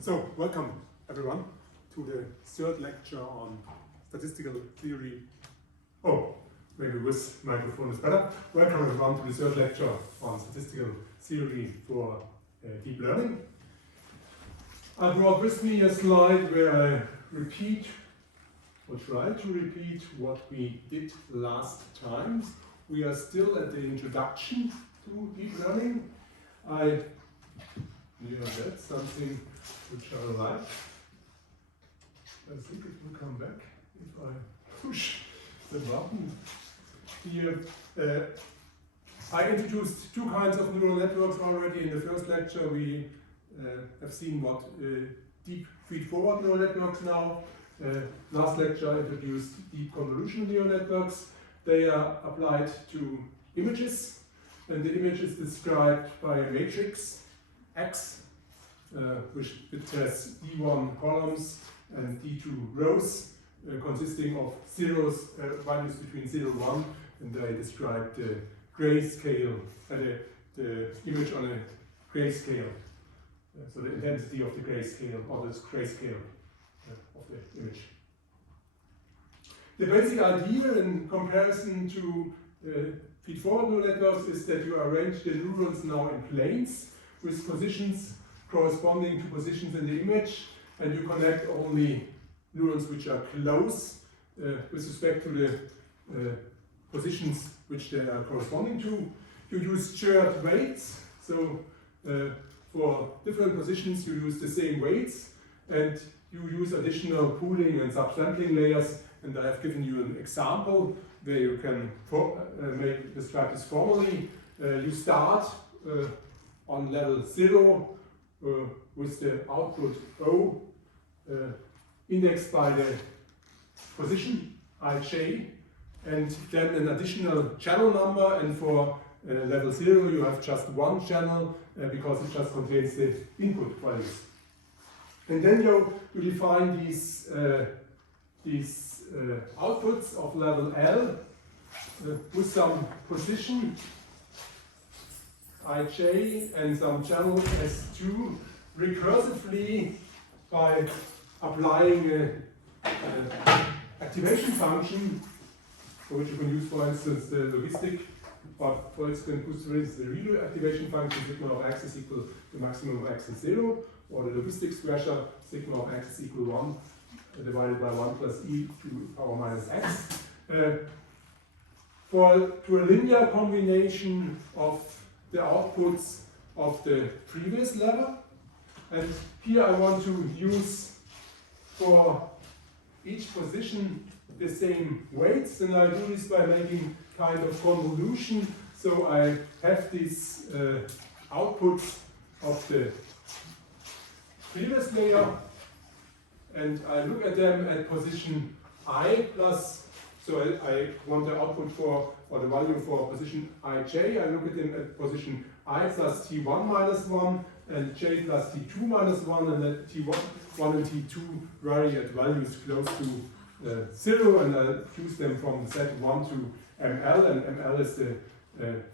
So, welcome everyone to the third lecture on statistical theory. Oh, maybe this microphone is better. Welcome everyone to the third lecture on statistical theory for deep learning. I brought with me a slide where I repeat, or try to repeat, what we did last time. We are still at the introduction to deep learning. That's something which I like. I think it will come back if I push the button. Here, I introduced two kinds of neural networks already in the first lecture. We have seen what deep feed-forward neural networks now. Last lecture I introduced deep convolutional neural networks. They are applied to images, and the image is described by a matrix X, which has D1 columns and D2 rows, consisting of zeros, values between 0 and 1, and I described the grayscale, the image on a grayscale, so the intensity of the grayscale, or the grayscale of the image. The basic idea in comparison to feed-forward neural networks is that you arrange the neurons now in planes with positions corresponding to positions in the image, and you connect only neurons which are close with respect to the positions which they are corresponding to. You use shared weights, so for different positions you use the same weights, and you use additional pooling and subsampling layers, and I have given you an example where you can describe this formally. You start on level 0 with the output O indexed by the position ij, and then an additional channel number, and for level 0 you have just one channel because it just contains the input values. And then you define these outputs of level L with some position ij and some channel S2 recursively by applying an activation function, for which you can use, for instance, the logistic, or for instance, the redo activation function, sigma of x is equal to maximum of x is 0, or the logistic expression, sigma of x is equal to 1 divided by 1 plus e to the power minus x. To a linear combination of the outputs of the previous level, and here I want to use for each position the same weights, and I do this by making kind of convolution. So I have these outputs of the previous layer, and I look at them at position I plus, so I want the output for, or the value for position ij, I look at them at position I plus t1 minus 1 and j plus t2 minus 1, and then t1 and t2 vary at values close to 0, and I choose them from set 1 to ml, and ml is the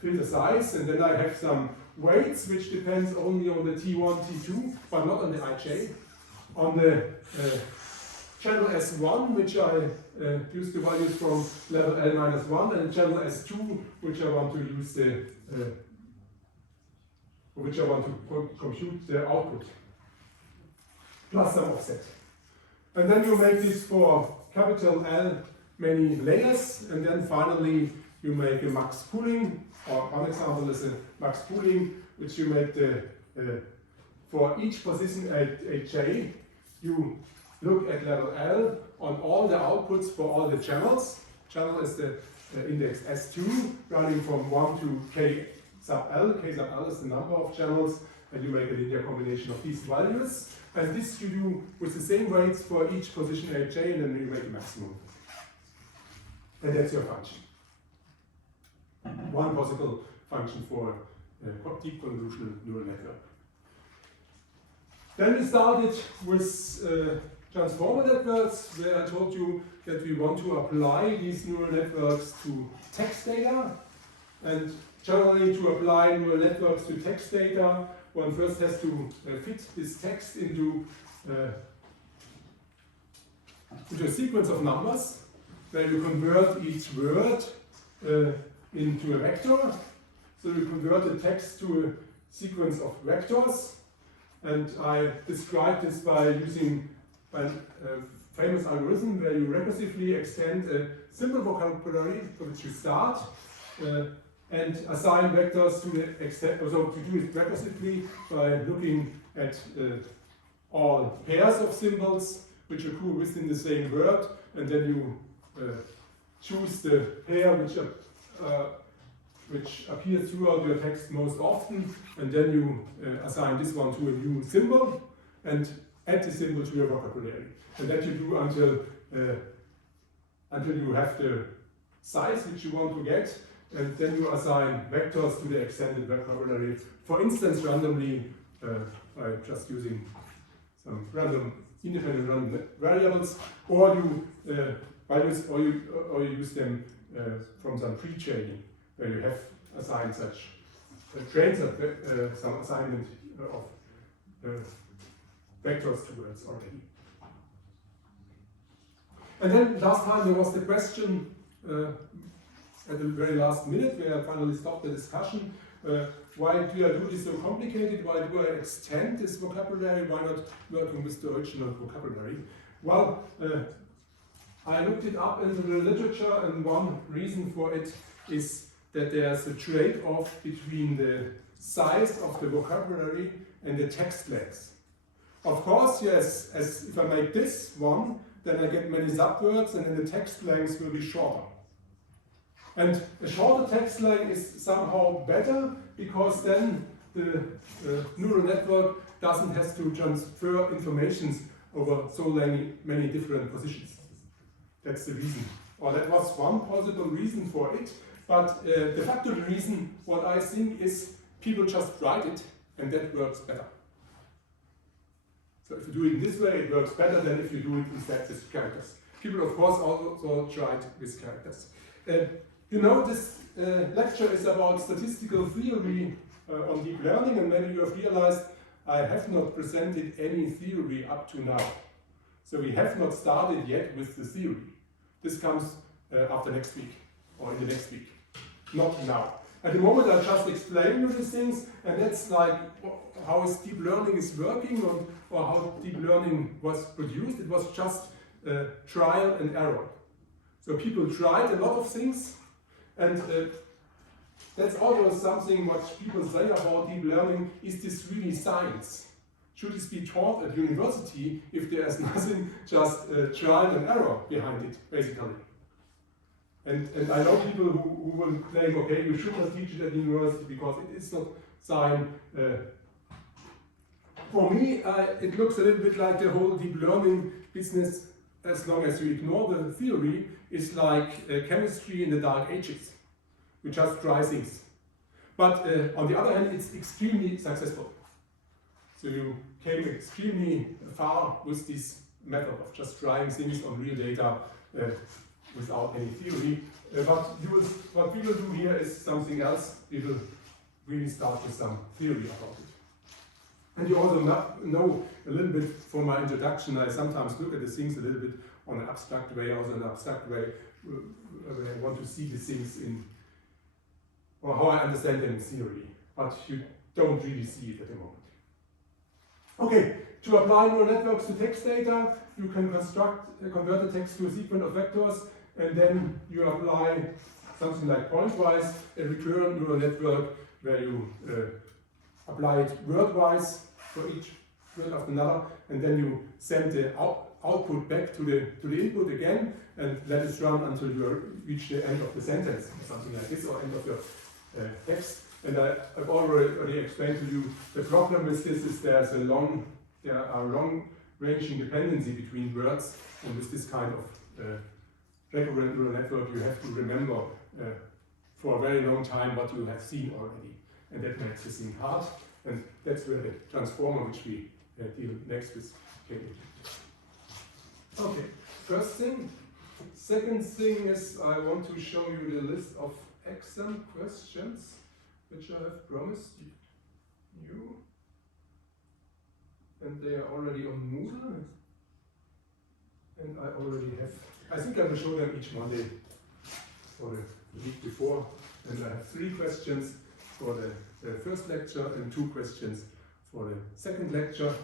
filter size, and then I have some weights which depends only on the t1, t2, but not on the ij. On the channel S1, which I use the values from level L minus 1, and channel S2, which I want to use compute the output, plus some offset. And then you make this for capital L many layers, and then finally you make a max pooling, or one example is a max pooling, which you make for each position at j, you look at level L on all the outputs for all the channels. Channel is the index S2, running from 1 to k sub L. K sub L is the number of channels, and you make a linear combination of these values. And this you do with the same weights for each position aj, and then you make a maximum. And that's your function. One possible function for a deep convolutional neural network. Then we started with transformer networks, where I told you that we want to apply these neural networks to text data. And generally, to apply neural networks to text data, one first has to fit this text into a sequence of numbers where you convert each word into a vector. So you convert the text to a sequence of vectors, and I described this by using a famous algorithm where you recursively extend a simple vocabulary for which you start and assign vectors to the extent, so to do it recursively by looking at all pairs of symbols which occur within the same word, and then you choose the pair which appears throughout your text most often, and then you assign this one to a new symbol and add the symbol to your vocabulary. And that you do until you have the size which you want to get, and then you assign vectors to the extended vocabulary. For instance, randomly by just using some independent random variables, or you use them from some pre-training, where you have assigned such trains of some assignment of vectors to words already. And then last time there was the question at the very last minute where I finally stopped the discussion. Why do I do this so complicated? Why do I extend this vocabulary? Why not working with the original vocabulary? Well, I looked it up in the literature, and one reason for it is that there's a trade-off between the size of the vocabulary and the text length. Of course, yes, as if I make this one, then I get many subwords, and then the text length will be shorter. And a shorter text length is somehow better, because then the neural network doesn't have to transfer information over so many different positions. That's the reason. Or that was one possible reason for it. But de facto the reason, what I think, is people just write it, and that works better. So if you do it this way, it works better than if you do it instead with characters. People, of course, also tried with characters. You know, this lecture is about statistical theory on deep learning, and maybe you have realized I have not presented any theory up to now. So we have not started yet with the theory. This comes after next week, or in the next week, not now. At the moment I just explain you these things, and that's like how deep learning is working, or how deep learning was produced. It was just trial and error. So people tried a lot of things, and that's always something what people say about deep learning. Is this really science? Should this be taught at university if there is nothing, just trial and error behind it, basically? And I know people who will claim, okay, you should not teach it at university because it is not science. For me, it looks a little bit like the whole deep learning business, as long as you ignore the theory, is like chemistry in the Dark Ages. We just try things. But on the other hand, it's extremely successful. So you came extremely far with this method of just trying things on real data without any theory. What we will do here is something else. We will really start with some theory about it. And you also know a little bit from my introduction, I sometimes look at the things a little bit on an abstract way, also an abstract way, where I want to see the things in, or how I understand them in theory, but you don't really see it at the moment. Okay, to apply neural networks to text data, you can convert the text to a sequence of vectors, and then you apply something like pointwise, a recurrent neural network where you apply it word-wise for each word after another, and then you send the output back to the input again, and let it run until you reach the end of the sentence, or something like this, or end of your text. And I've already explained to you the problem with this is there are long-ranging dependency between words, and with this kind of recurrent neural network you have to remember for a very long time what you have seen already, and that makes the thing hard, and that's where the transformer which we deal next with came in. Okay, first thing. Second thing is I want to show you the list of exam questions which I have promised you. and they are already on Moodle. And I already have, I think I will show them each Monday for the week before. And I have 3 questions for the first lecture and 2 questions for the second lecture.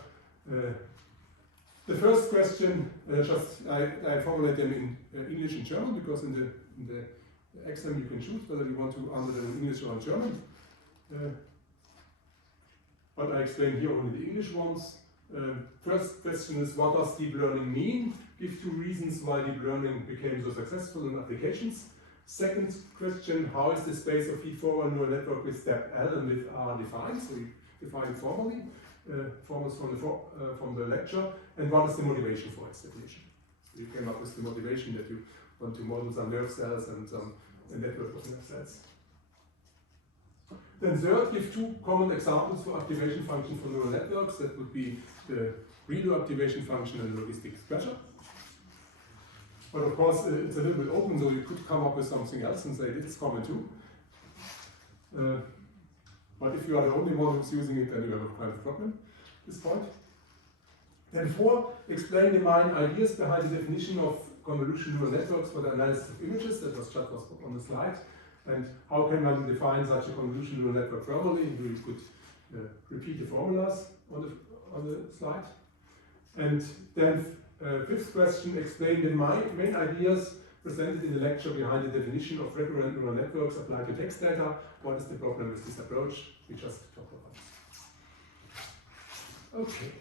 The first question, I formulate them in English and German, because in the exam you can choose whether you want to answer them in English or in German. But I explain here only the English ones. First question is, what does deep learning mean? Give 2 reasons why deep learning became so successful in applications. Second question, how is the space of feed-forward neural network with step L and with R defined? So you define it formally, formals from the lecture. And what is the motivation for its definition? So you came up with the motivation that you want to model some nerve cells and a network of nerve cells. Then third, give 2 common examples for activation function for neural networks. That would be the redo activation function and logistic pressure. But of course, it's a little bit open, so you could come up with something else and say this is common too. But if you are the only one who's using it, then you have a kind of problem at this point. Then 4, explain the main ideas behind the definition of convolution neural networks for the analysis of images. That was just on the slide. And how can one define such a convolution neural network formally? You could repeat the formulas on the slide. And then 5th question, explain the main ideas presented in the lecture behind the definition of recurrent neural networks applied to text data. What is the problem with this approach? We just talked about it. Okay.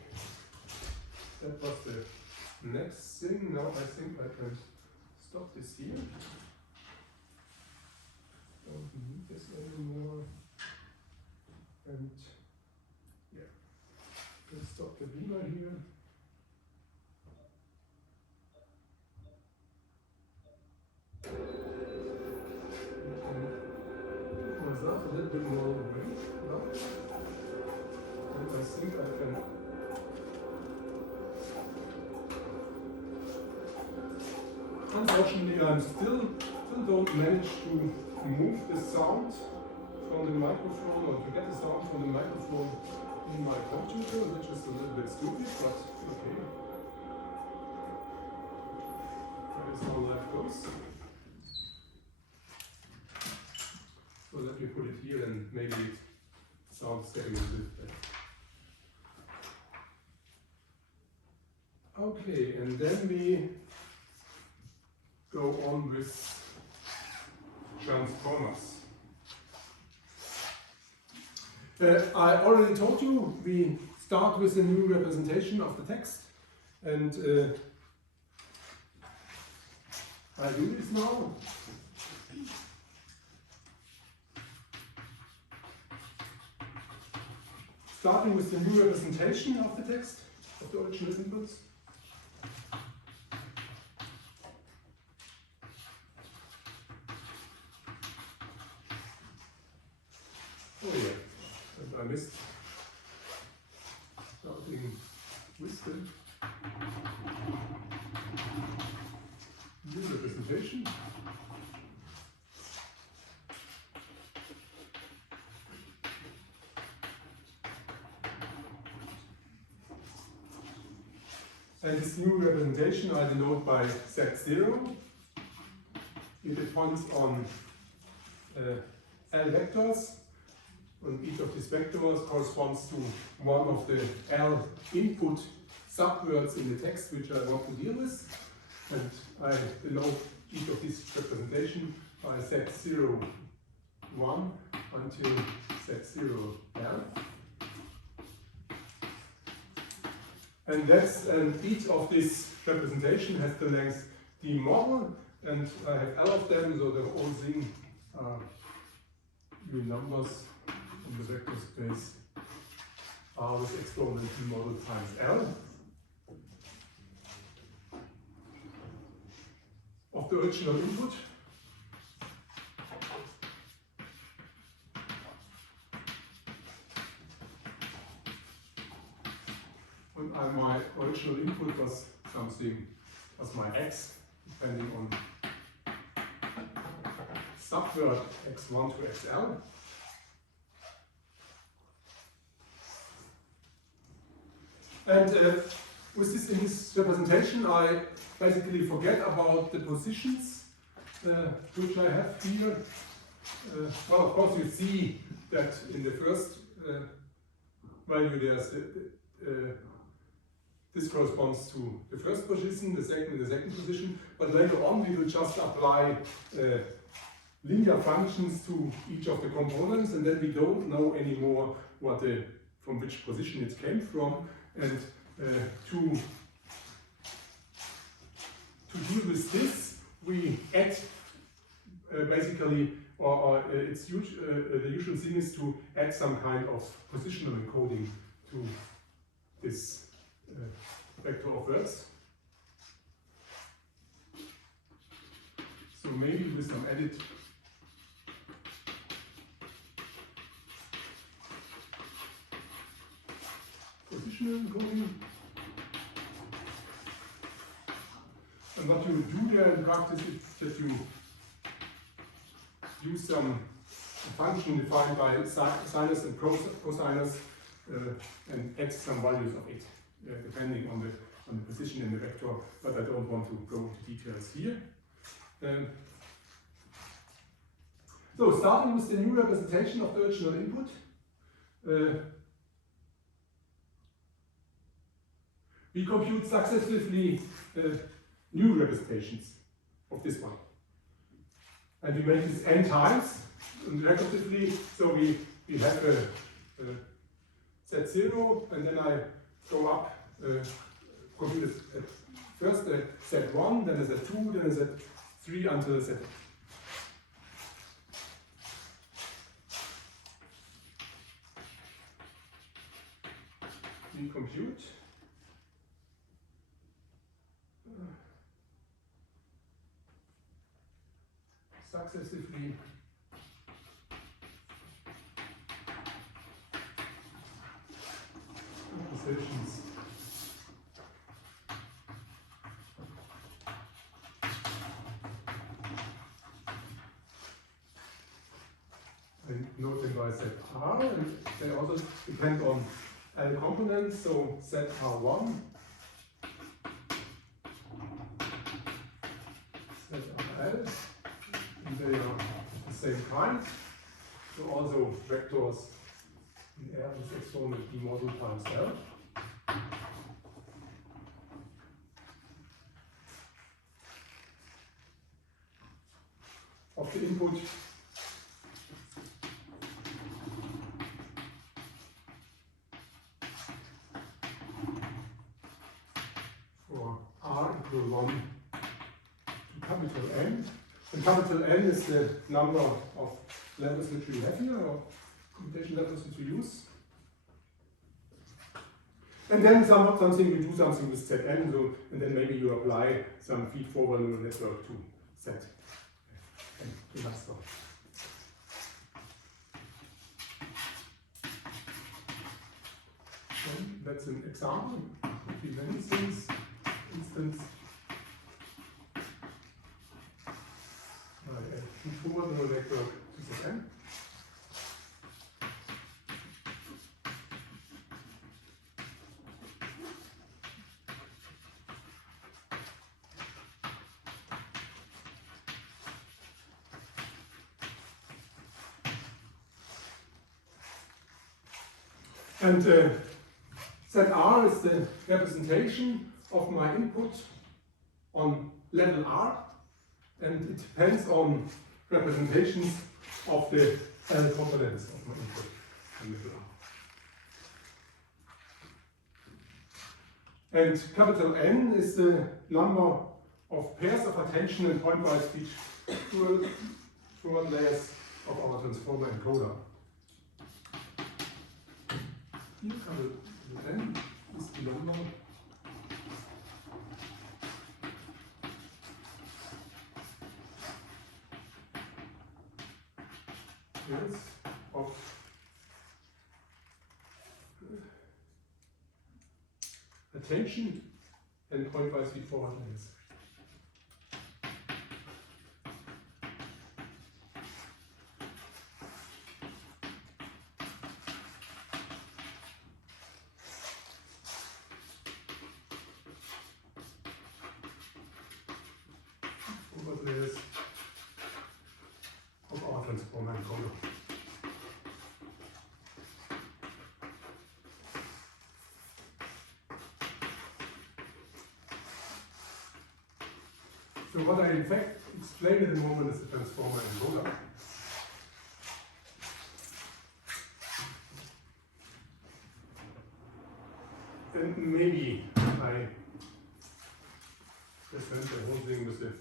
That was the next thing. Now I think I can stop this here. Don't need this anymore. And yeah, let's stop the beamer here. Myself a little bit more weight now. And I think I can. Unfortunately, I still don't manage to move the sound from the microphone, or to get the sound from the microphone in my computer, which is a little bit stupid, but okay. That is how life goes. So let me put it here, and maybe it sounds getting a bit better. Okay, and then we go on with transformers. I already told you we start with a new representation of the text, and I do this now. Starting with the new representation of the text, of the original inputs. Oh yeah, and I missed starting with the new representation. And this new representation I denote by Z0. It depends on L vectors. And each of these vectors corresponds to one of the L input subwords in the text which I want to deal with. And I denote each of these representations by Z0, 1 until Z0, L. And each of these representation has the length d model, and I have L of them, so the whole thing are real numbers in the vector space R with exponent d model times L of the original input. And my original input was my x, depending on subword x1 to xl. And with this, in this representation, I basically forget about the positions which I have here. Well, of course, you see that in the first value there's this corresponds to the first position, the second position, but later on we will just apply linear functions to each of the components, and then we don't know anymore from which position it came from. And to deal with this, we add basically, the usual thing is to add some kind of positional encoding to this vector of words. So maybe with some added positional encoding. And what you do there in practice is that you use some function defined by sinus and cosinus and add some values of it, depending on the position in the vector, but I don't want to go into details here. So starting with the new representation of the original input, we compute successively new representations of this one. And we make this n times and recursively, so we have a Z0, and then I go up, compute at first a Z1, then a Z2, then a Z3 until a Z. We compute successively representations and note them by ZR, and they also depend on L components, so ZR1, ZRL, and they are the same kind. So also vectors in R is exponent B model times L. Of the input for R equal 1 to capital N. And capital N is the number of levels which we have here, or computation levels which we use. And then something we do something with Zn, so, and then maybe you apply some feed-forward neural network to Z and the master. So that's an example of the many things. Instance, feed-forward neural network to Zn. And ZR is the representation of my input on level R, and it depends on representations of the L components of my input on level R. And capital N is the number of pairs of attention and pointwise speech forward layers of our transformer encoder. Here capital N is the number of attention and pointwise feed forward layers. So what I in fact explain at the moment is the transformer and roller. And maybe I present the whole thing with a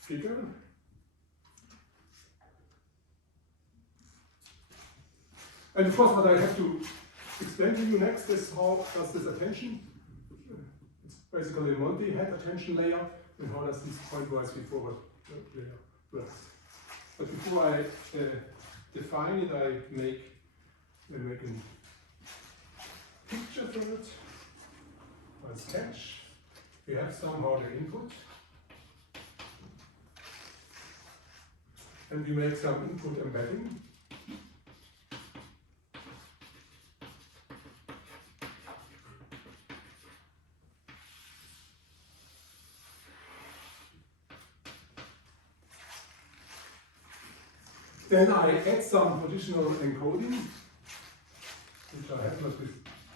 figure. And of course what I have to explain to you next is how does this attention, it's basically a multi-head attention layer, and how does this pointwise feed-forward layer works. But before I define it, I make a picture for it. I sketch. We have somehow the input. And we make some input embedding. Then I add some additional encoding, which I have not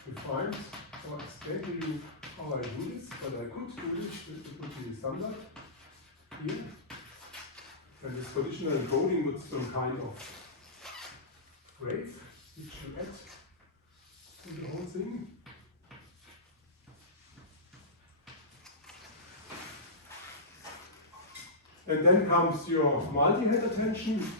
defined. So I explain to you how I do this, but I could do this, it would be standard here. And this conditional encoding with some kind of phrase, which you add to the whole thing. And then comes your multi-head attention.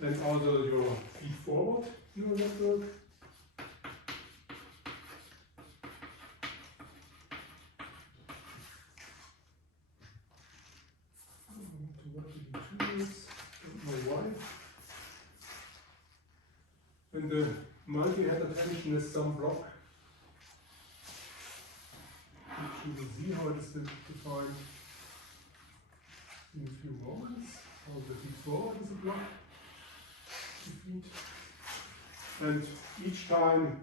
And also your feed-forward neural network. And the multi-head attention is some block, which you will see how it is defined in a few moments. How the feed-forward is a block. And each time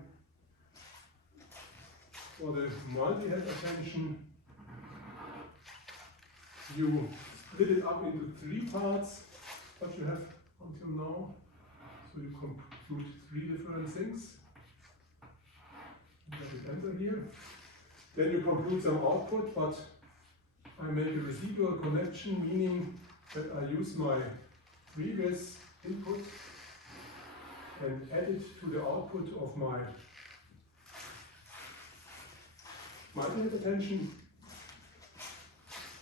for the multi-head attention, you split it up into 3 parts, what you have until now. So you compute 3 different things. Let it enter here. Then you compute some output, but I make a residual connection, meaning that I use my previous input and add it to the output of my multi-head attention.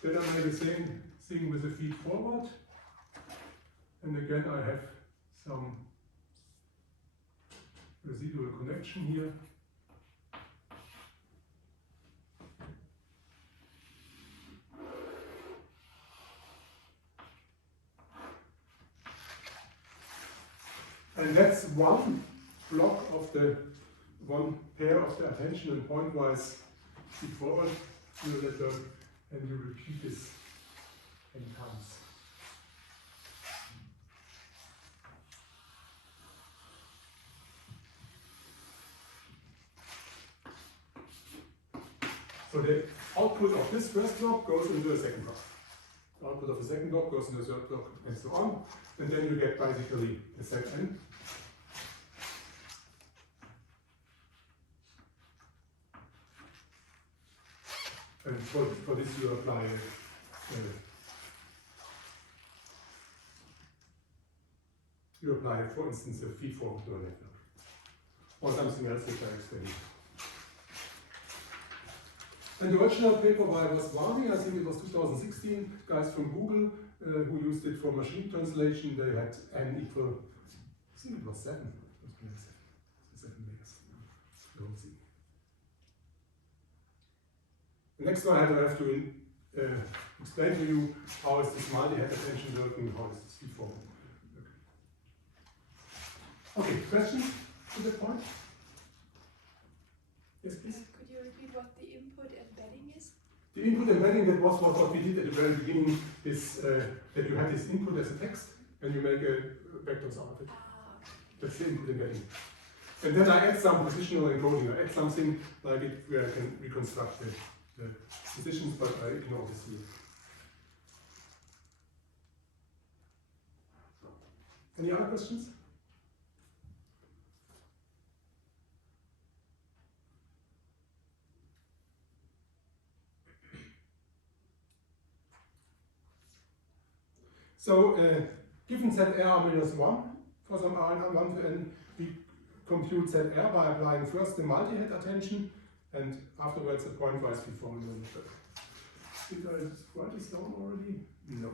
Then I make the same thing with the feed forward. And again I have some residual connection here. And that's one block of the one pair of the attention and pointwise feed-forward neural network, and you repeat this n times. So the output of this first block goes into a second block. The output of the second block goes into the third block, and so on. And then you get basically the set n. And for this you apply for instance, a feed-forward neural network, or something else which I explained. And the original paper by Vaswani, I think it was 2016, guys from Google who used it for machine translation. They had n equal, I think it was 7. It was 7 layers. The whole thing. The next one I have to explain to you how is this multi-head attention working, how is this feed-forward working. Okay, questions to that point? Yes, please. Could you repeat what the input embedding is? The input embedding, that was what we did at the very beginning, is that you have this input as a text and you make a vectors out of it. Ah, okay. That's the input embedding. And then I add some positional encoding. I add something like it where I can reconstruct the positions, but I ignore this here. Any other questions? So, given ZR minus 1 for some R in 1 to n, we compute ZR by applying first the multi-head attention and afterwards a pointwise feedforward neural network. Did I write this down already? No.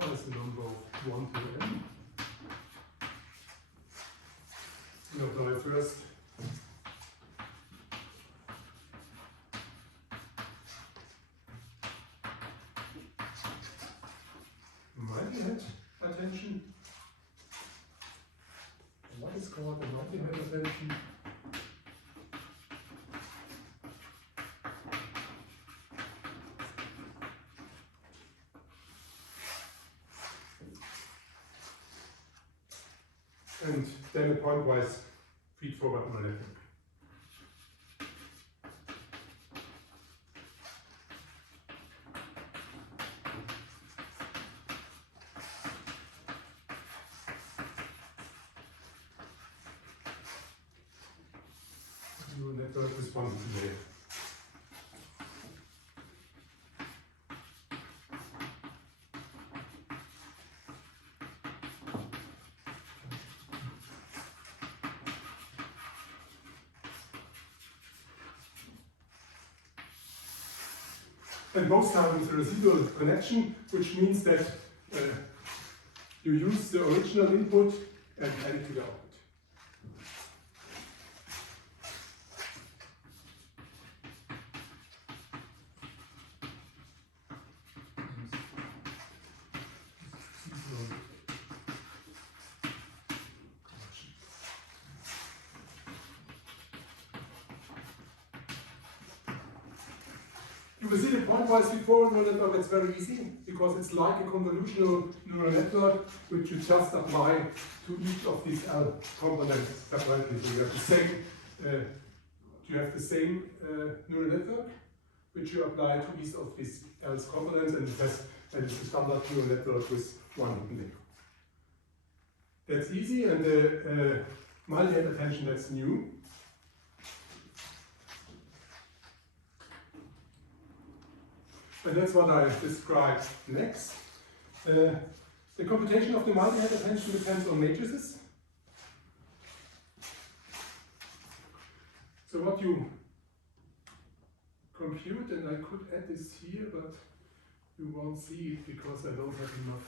R is the number of 1 to n. We apply first multi-head attention. What is called a multi-head attention? And then a pointwise feed-forward neural network. Neural network responds today. And most times it's a residual connection, which means that you use the original input and add it to the output. You will see the pointwise feedforward neural network, it's very easy because it's like a convolutional neural network which you just apply to each of these L components separately. So you have the same neural network which you apply to each of these L's components, and it's a standard neural network with one hidden link. That's easy, and the multi-head attention, that's new. And that's what I describe next. The computation of the multi-head attention depends on matrices. So what you compute, and I could add this here, but you won't see it because I don't have enough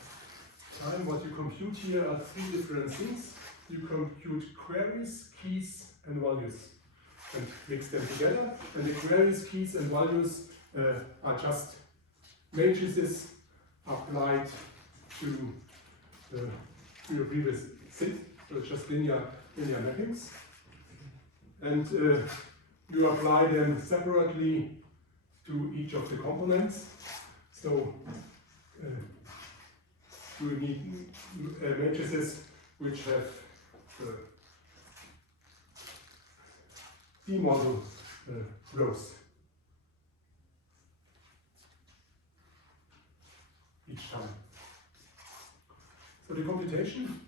time. What you compute here are three different things. You compute queries, keys, and values, and mix them together. And the queries, keys, and values are just matrices applied to your previous thing, so just linear mappings. And you apply them separately to each of the components. So you need matrices which have D-model rows each time. So the computation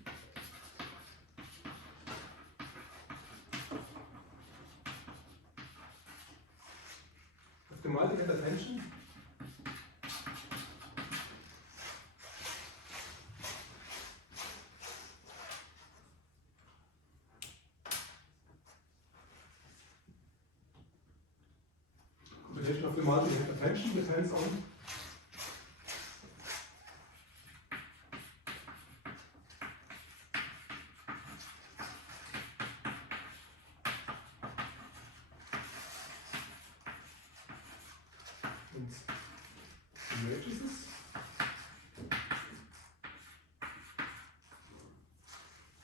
of the multi-head attention depends on matrices.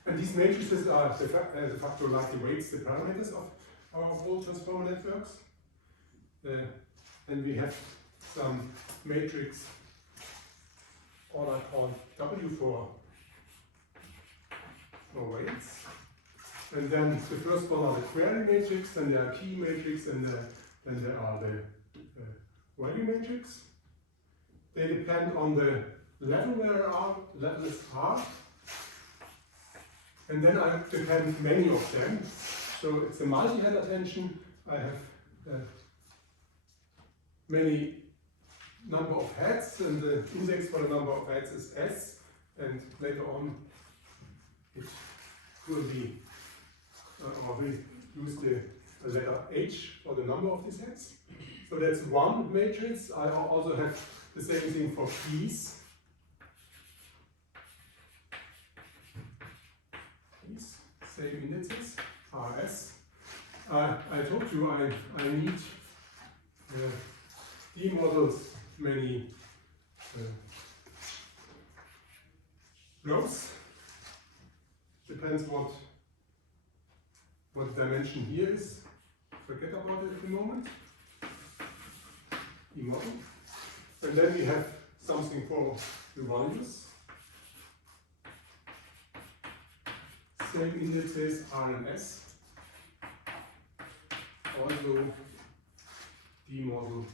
And these matrices are de facto like the weights, the parameters of all transformer networks. And we have some matrix, all I call W for weights. And then the first one are the query matrix, then there are key matrix, and then there are the value matrix. They depend on the level where levels are. And then I depend many of them. So it's a multi-head attention. I have many number of heads, and the index for the number of heads is S, and later on it will be, or we use the letter H for the number of these heads. So that's one matrix. I also have the same thing for keys. Same indices, RS. I told you I need D models many rows. Depends what dimension here is. Forget about it at the moment. D model. And then we have something for the values. Same indices R and S. Also D model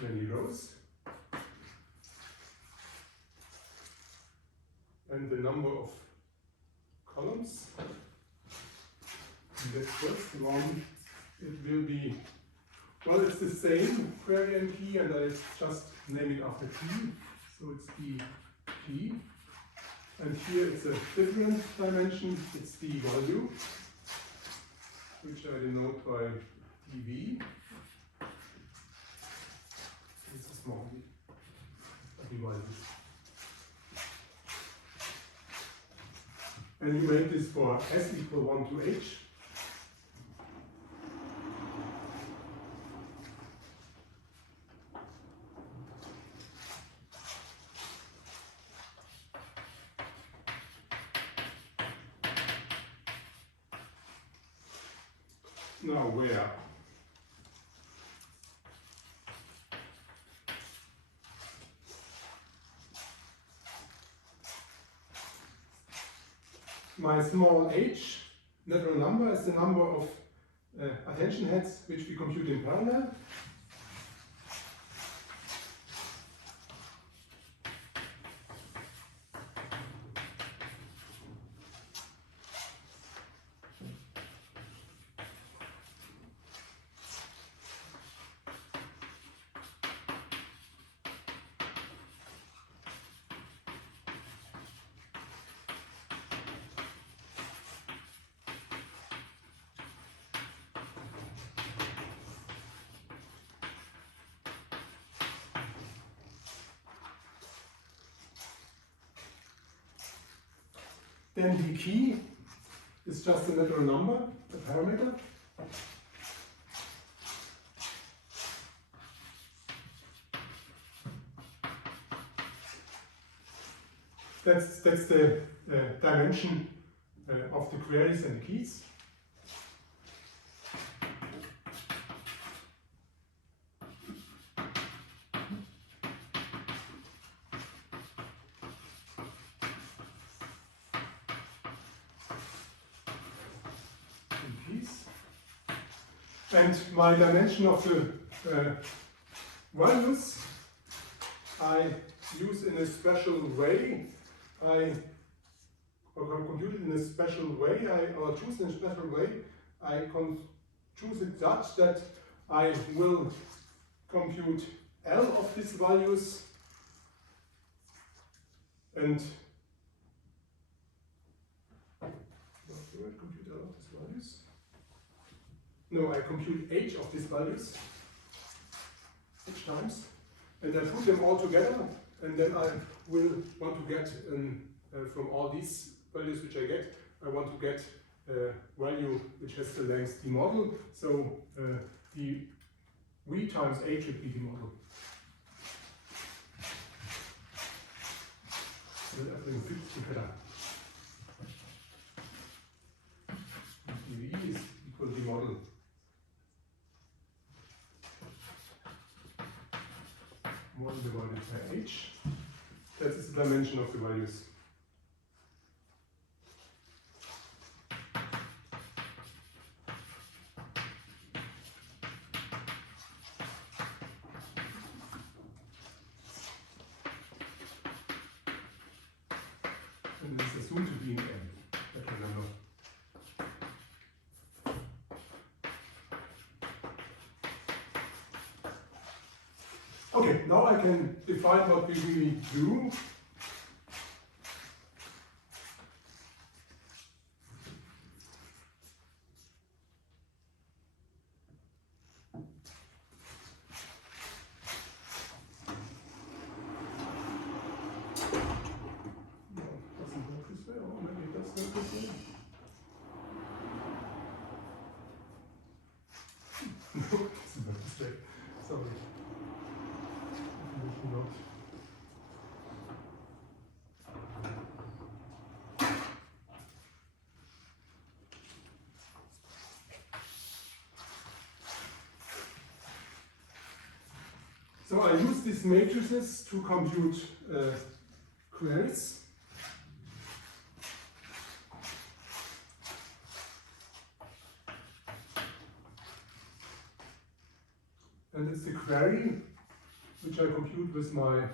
many rows. And the number of columns. In the first one it will be, well, it's the same query and key, and I just name it after key. So it's the key, and here it's a different dimension, it's the value, which I denote by dv. It's a small d, the value. And you make this for s equal 1 to h. Now where? My small h, natural number, is the number of attention heads which we compute in parallel. Then the key is just a natural number, a parameter. That's the dimension of the queries and the keys. And my dimension of the values I use in a special way. I compute it in a special way, or choose in a special way. I choose it such that I will compute L of these values and compute L of these values. No, I compute H of these values, H times, and I put them all together, and then I will want to get, from all these values which I get, I want to get a value which has the length D model, so the V times H should be the model. model. Model divided by h. That is the dimension of the values. And this is assumed to be in n, that remember. Okay, now I can define what we really do. Sorry. So I use these matrices to compute queries. And it's the query which I compute with my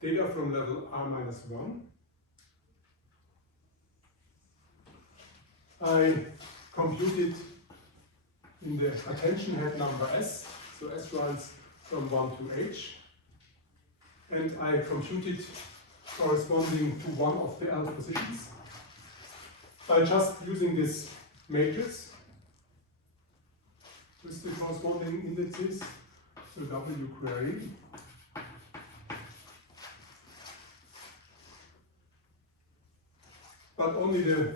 data from level r-1. I compute it in the attention head number s, so s runs from 1 to h, and I compute it corresponding to one of the L positions by just using this matrix with the corresponding indices, so W query. But only the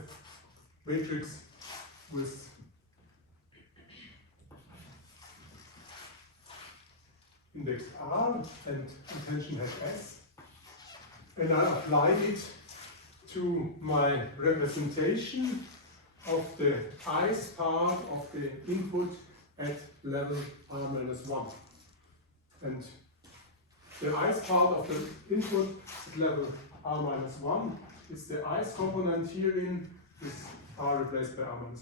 matrix with index R and attention head S, and I apply it to my representation of the ith part of the input at level r-1. And the ith part of the input at level r-1 is the ith component herein is r replaced by r-1.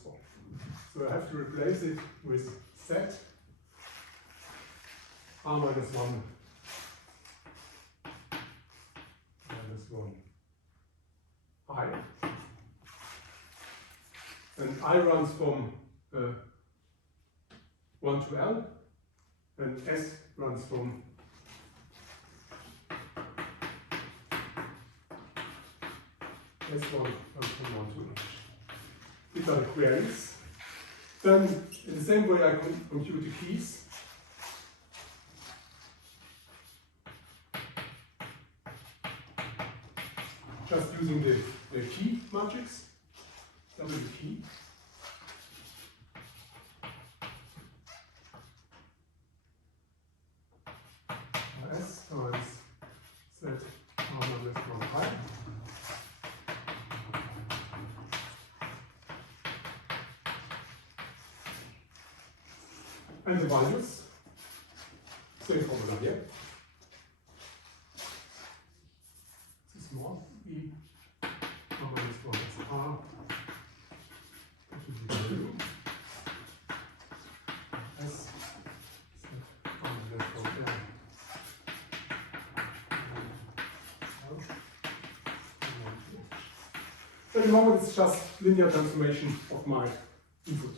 So I have to replace it with set r-1 -1 I. And I runs from 1 to L, and S runs from S1 runs from 1 to H. These are the queries. Then, in the same way, I compute the keys. Just using the key matrix, W key. S times Z r-1 I. And the values, same formula here. This is small e r-1 is R. That should be 2. S r-1 L. At the moment it's just linear transformation of my input.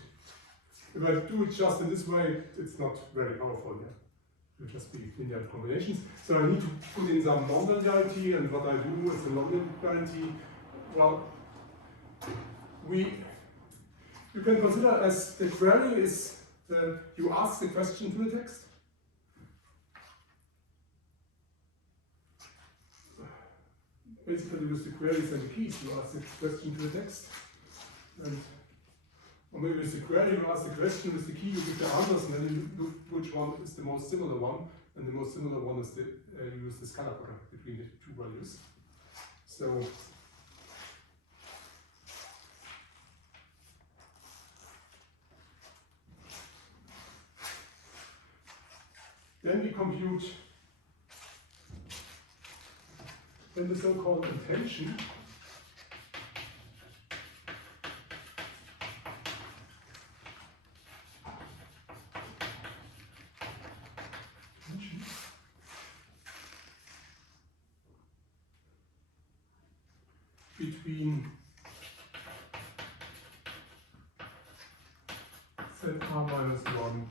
If I do it just in this way, it's not very powerful yet. It will just be linear combinations. So I need to put in some non-linearity, and what I do is a non-linearity. Well, you can consider as the query is you ask the question to the text. Basically, with the queries and the keys, you ask the question to the text. And or maybe with the query, you ask the question, with the key, you give the answers, and then you look which one is the most similar one. And the most similar one is you use the scalar product between the two values. So Then we compute then the so-called intention. Between ZR minus 1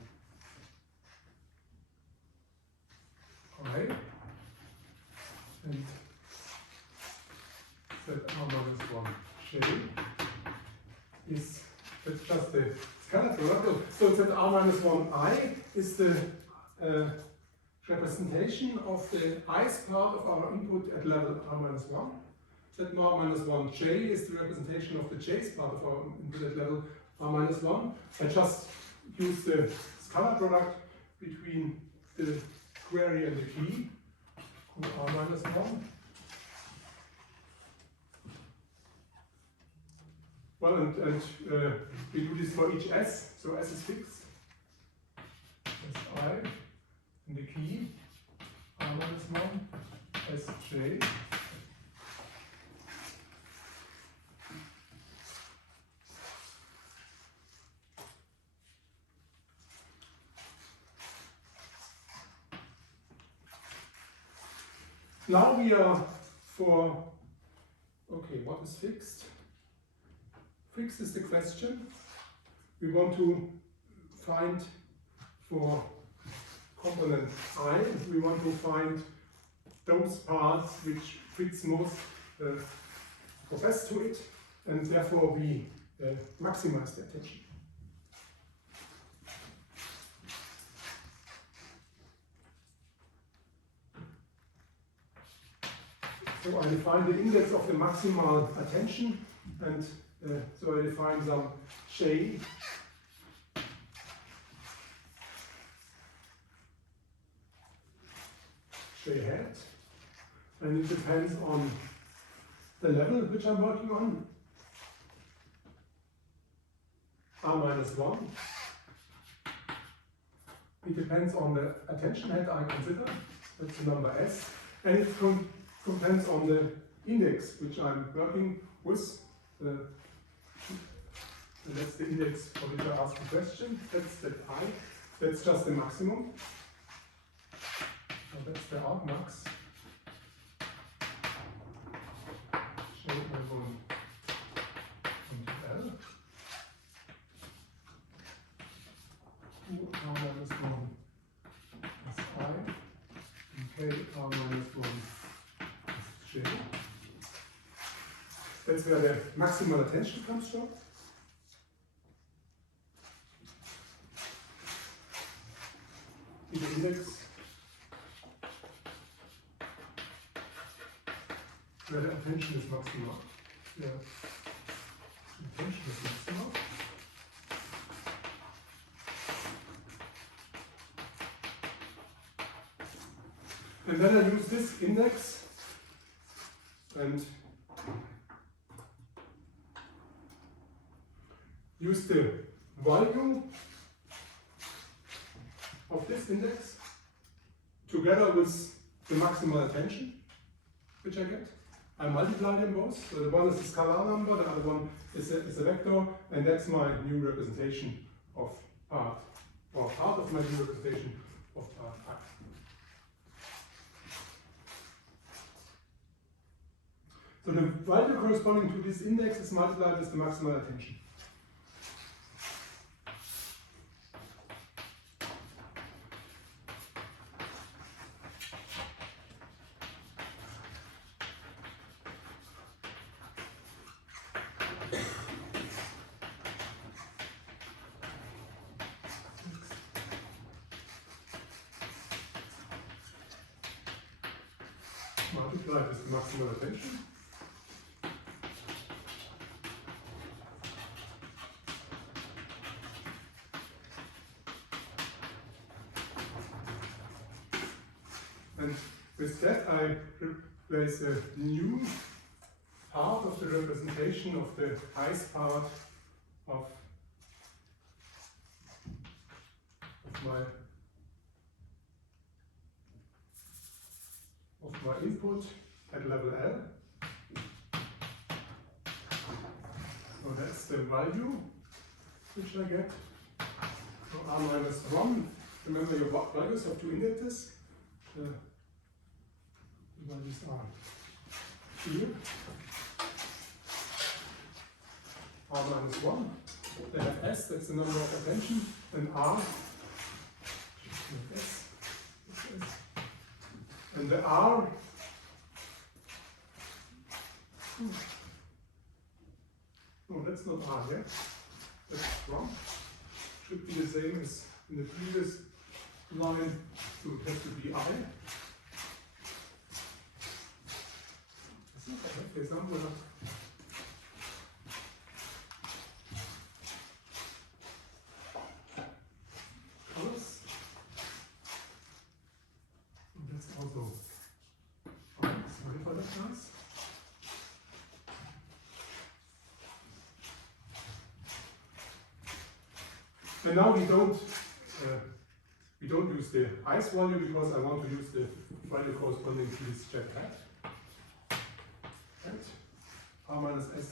I and ZR minus 1 J is, that's just the scalar product. So ZR minus 1 I is the representation of the ith part of our input at level R minus 1. ZR minus 1 J is the representation of the jth part of our input at level R minus 1. I just use the scalar product between the query and the key, R minus 1. Well, and we do this for each S, so S is fixed. Si, and the key, R minus 1, Sj. Now we are for, okay, what is fixed? Fixed is the question. We want to find for component I, we want to find those parts which fits most profess to it, and therefore we maximize the attention. So I define the index of the maximal attention, and so I define some J hat, and it depends on the level which I'm working on, R minus 1. It depends on the attention hat I consider, that's the number S, and it depends on the index which I'm working with. That's the index for which I ask the question. That's the I. That's just the maximum. So that's the argmax. J over into L. 2 R minus 1 is I. And K R minus 1 is J. That's where the maximal attention comes from. In the index, where the attention is maximal. Yeah. The attention is maximal. And then I use this index and use the value of this index together with the maximal attention which I get. I multiply them both. So the one is a scalar number, the other one is a vector, and that's my new representation of part, or part of my new representation of part I. So the value corresponding to this index is multiplied with the maximal attention. Multiplied with the maximal attention. And with that I replace a new part of the representation of the ith part of my my input at level L. So that's the value which I get. So R minus 1. Remember your values have two indexes. The values are here. R minus 1. They have S, that's the number of attention, and R, S, and the R, no, that's not R yet, that's wrong, should be the same as in the previous line, so it has to be I. I think I have here somewhere. Also, sorry for that, guys. And now we don't use the ice value because I want to use the value corresponding to this jet hat. Right? R minus S.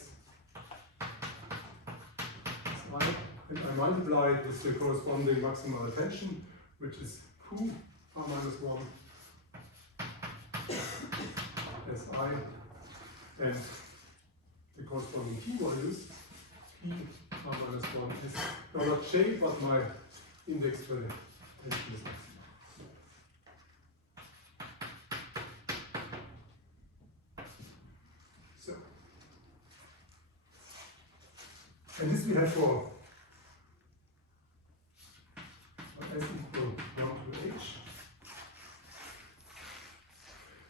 And I multiply it with the corresponding maximal attention, which is Q R minus 1. Si, and the corresponding T values, P R minus 1 is not J, but my index for the attention is maximum. So, and this we have for S equal 1 to H.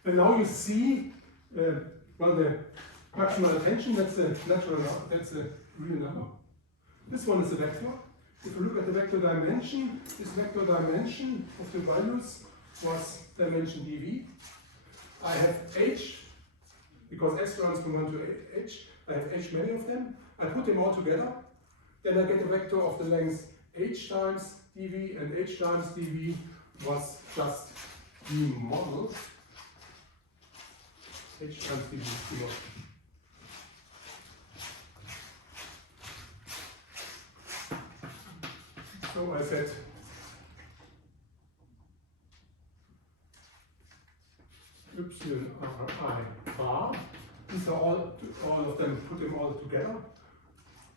And now you see, well, the maximal attention, that's a natural, that's a real number. This one is a vector. If you look at the vector dimension, this vector dimension of the values was dimension dv. I have h, because s runs from 1 to h, I have h many of them. I put them all together, then I get a vector of the length h times dv, and h times dv was just the model. H times dv is the model. So I said epsilon I bar. These are all of them, put them all together.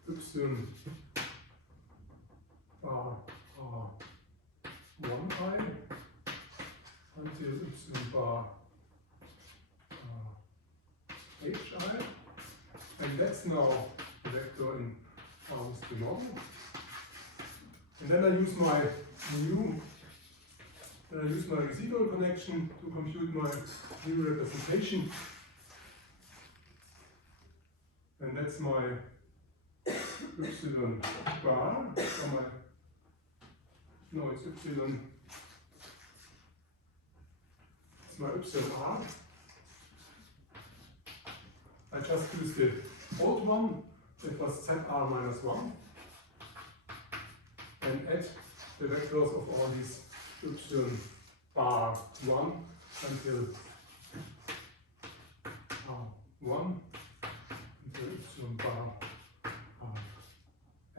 Epsilon bar are 1I until epsilon bar hi. And that's now the vector in Faust model. And then I use my residual connection to compute my new representation. And that's my epsilon bar, it's epsilon, it's my epsilon r. I just use the old one, that was zr minus 1. And add the vectors of all these epsilon bar 1 until r1 until epsilon bar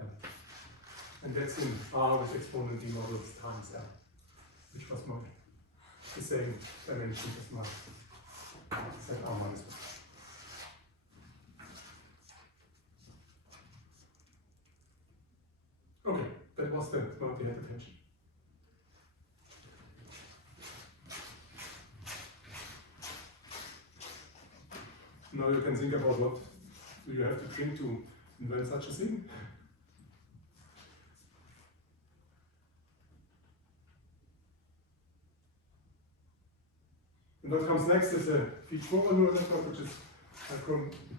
l. And that's in r with exponent d models times l, which was the same dimension as my zr minus 1. Okay, that was the multi-head attention. Now you can think about what do you have to drink to invent such a thing. And what comes next is a feed-forward neural network, which is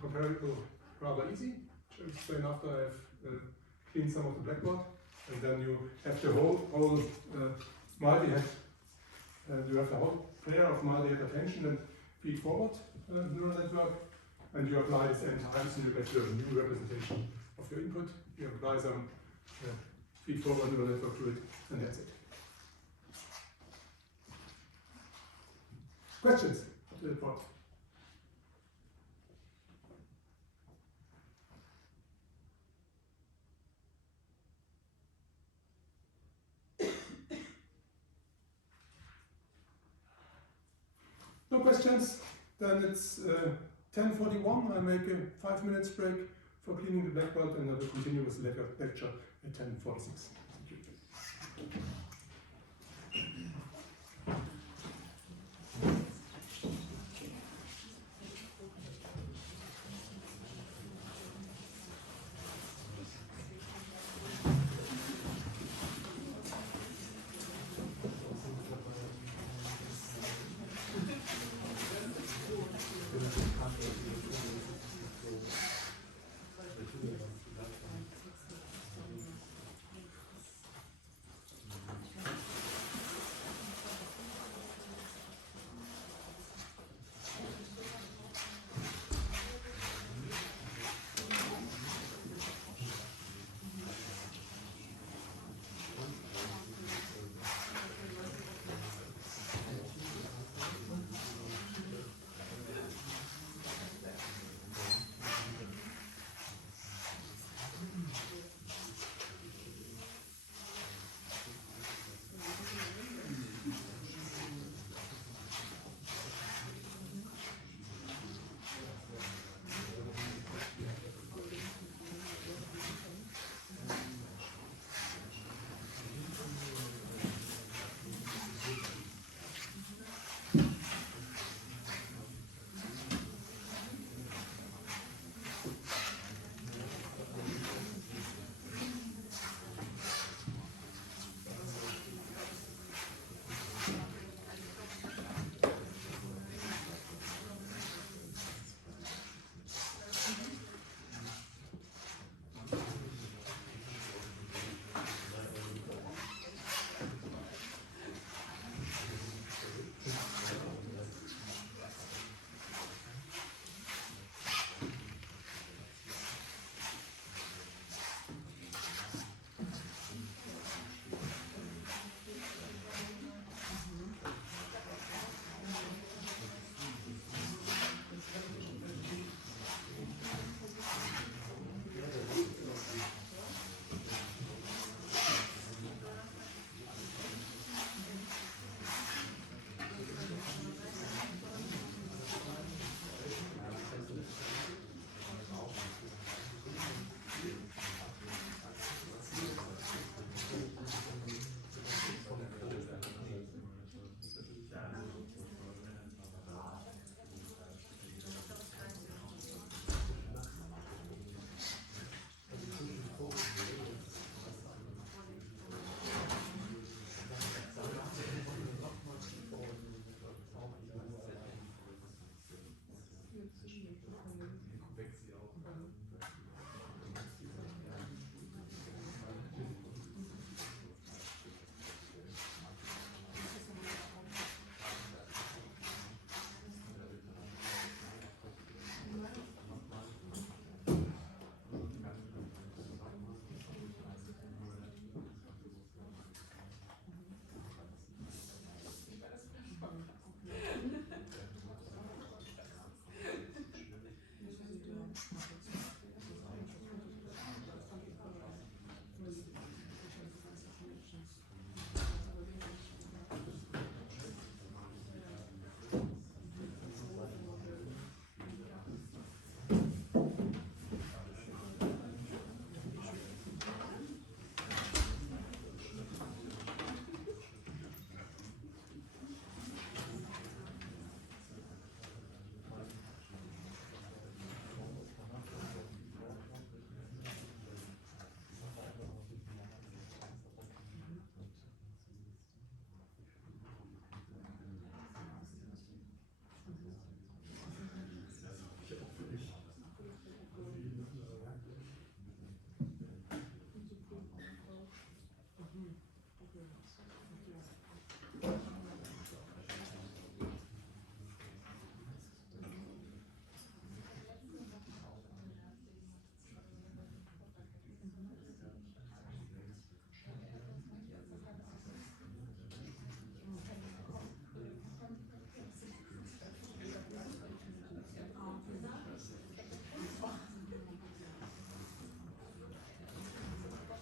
comparable rather easy, which I'll explain after I've clean some of the blackboard, and then you have the whole multi-head, you have the whole pair of multi-head attention and feed-forward neural network, and you apply this n times and you get your new representation of your input. You apply some feed-forward neural network to it, and that's it. Questions? the pot. No questions? Then it's 10:41. I make a 5 minutes break for cleaning the black belt, and I will continue with the lecture at 10:46. Thank you.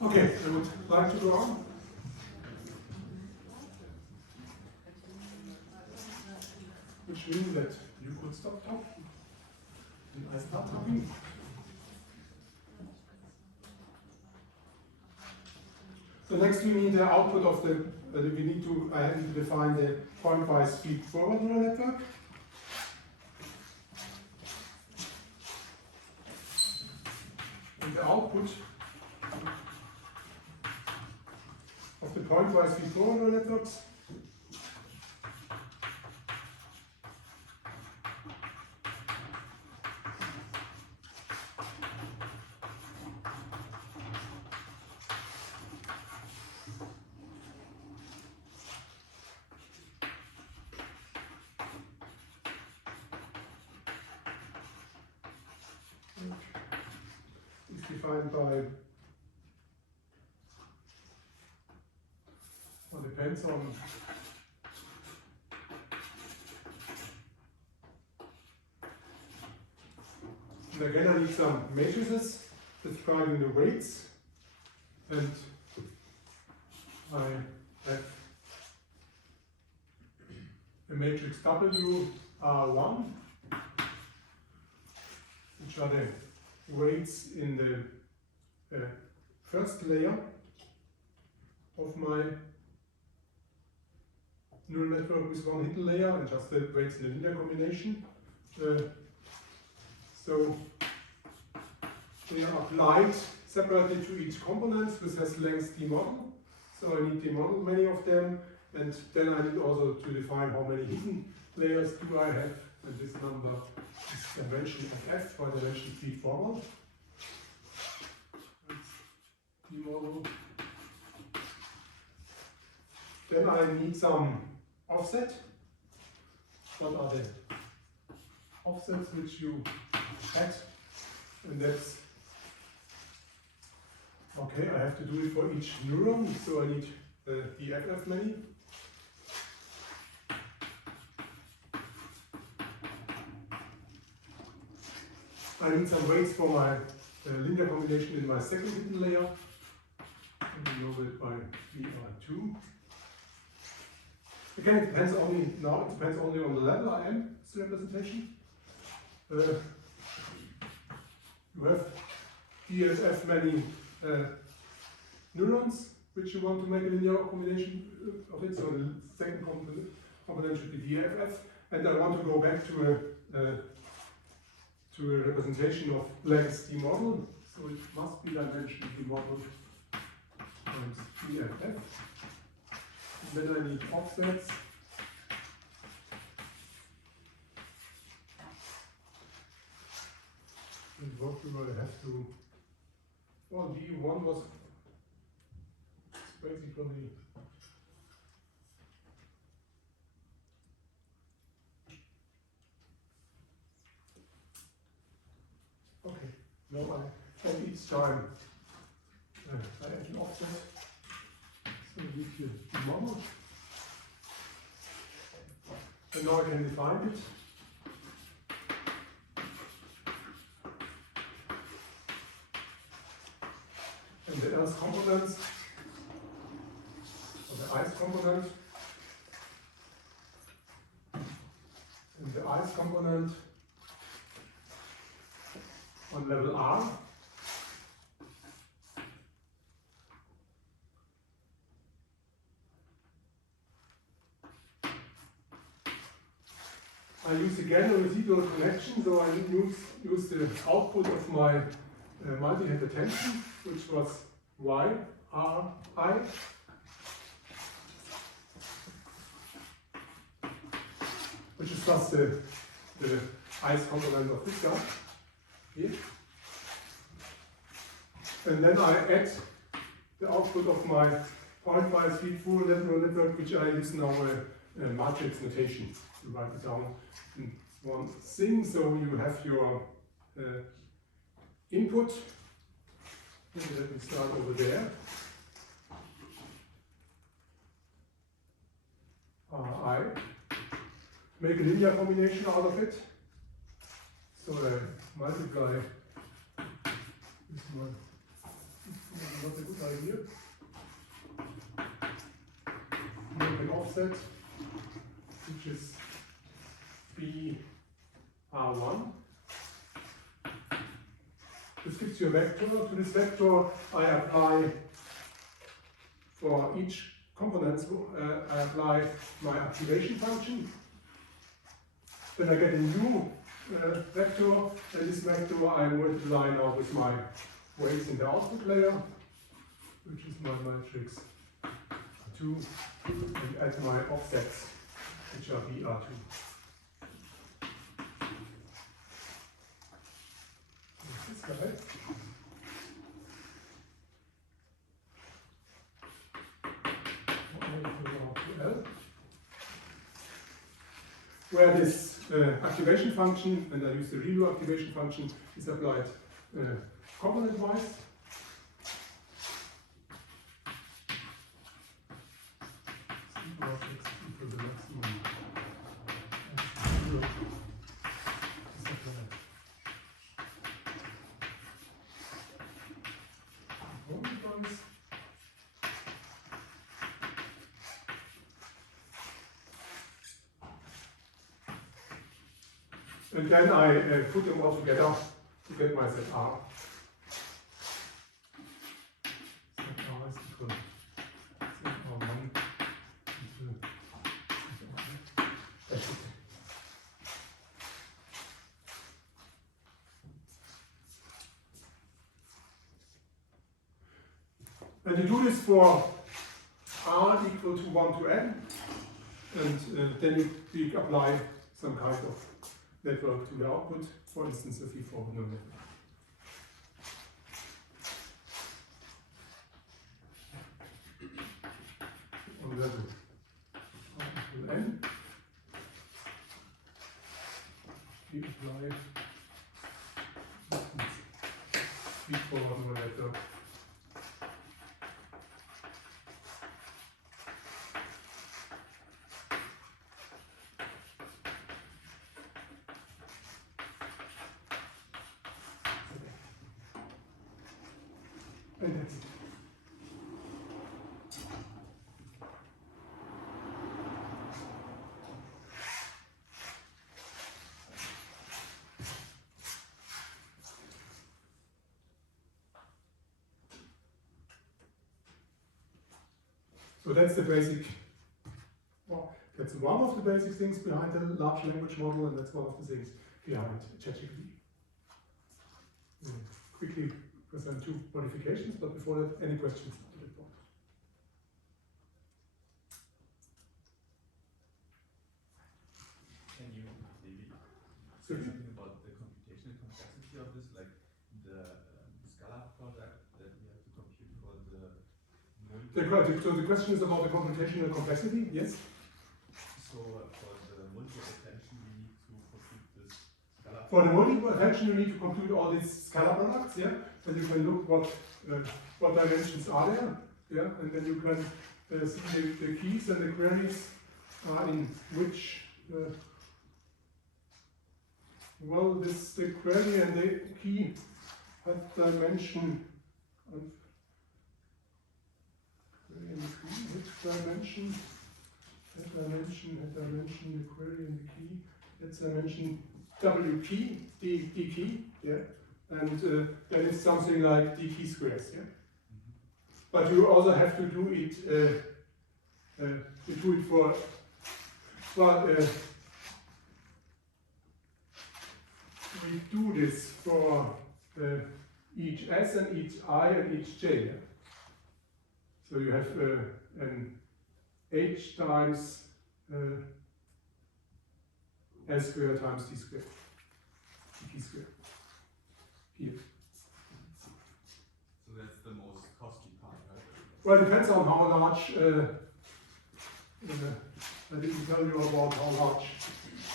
Okay, I would like to go on. Which means that you could stop talking. And I start talking. So next we need the output of the, I need to define the pointwise feed-forward neural network. And the output of the pointwise feed-forward neural networks is defined by, or depends on and again I need some matrices describing the weights, and I have a matrix W R1, which are the weights in the first layer of my neural network with one hidden layer, and just the weights in the linear combination. So they are applied separately to each component, which has length D model. So I need D model many of them, and then I need also to define how many hidden layers do I have, and this number is dimension of F by dimension feed forward. That's D model. Then I need some offset. What are the offsets which you add? And that's okay, I have to do it for each neuron, so I need the FF many. I need some weights for my linear combination in my second hidden layer. And we know it by VR2. Again, it depends only now, it depends only on the level I am, this representation. You have DFF many neurons which you want to make a linear combination of it, so the second component should be DFF, and I want to go back to a representation of length D model, so it must be dimension D model times DFF. And then I need offsets. And what we will have to, well, D1 was basically okay. Now and each time I add an offset. So I give you the model. And now I can define it. And the else components, or the ice component, and the ice component on level R. I use again a residual connection, so I use the output of my multi-head attention, which was Y, R, I. Which is just the ice component of this guy here. And then I add the output of my pointwise feed-forward neural network, which I use now a matrix notation to write it down in one thing. So you have your input. Let me start over there. I make a linear combination out of it. So I multiply this one maybe not a good idea. Make an offset, which is BR1. This gives you a vector. To this vector, I apply for each component, I apply my activation function. Then I get a new vector, and this vector I multiply now with my weights in the output layer, which is my matrix 2, and add my offsets, which are BR2. This guy. Where this activation function, and I use the ReLU activation function, is applied component-wise. And then I put them all together to get my set R. Set R is equal to set R1 into set R1. That's it. And you do this for R equal to 1 to n, and then you apply some kind of network to the output, for instance, a feed-forward neural network. On level R equal n, we apply feed-forward neural network. And that's it. So that's the basic, well, that's one of the basic things behind the large language model, and that's one of the things behind ChatGPT. Quickly present two modifications, but before that, any questions on the report? Can you maybe say something about the computational complexity of this, like the Scala product that we have to compute for So the question is about the computational complexity, yes? So for the multiple attention, we need to compute this Scala. For the multiple attention, you need to compute all these Scala products, yeah? And you can look what dimensions are there, yeah? And then you can see the keys and the queries are in which, well, the query and the key have dimension of query and the key, which dimension? That dimension, the query and the key, that's dimension W key, D key, yeah? And then it's something like d key squares, yeah? But you also have to do it, for, well, we do this for each S and each I and each J, yeah? So you have an H times S squared times D squared, D key squared, here. So that's the most costly part, right? Well, it depends on how large, I didn't tell you about how large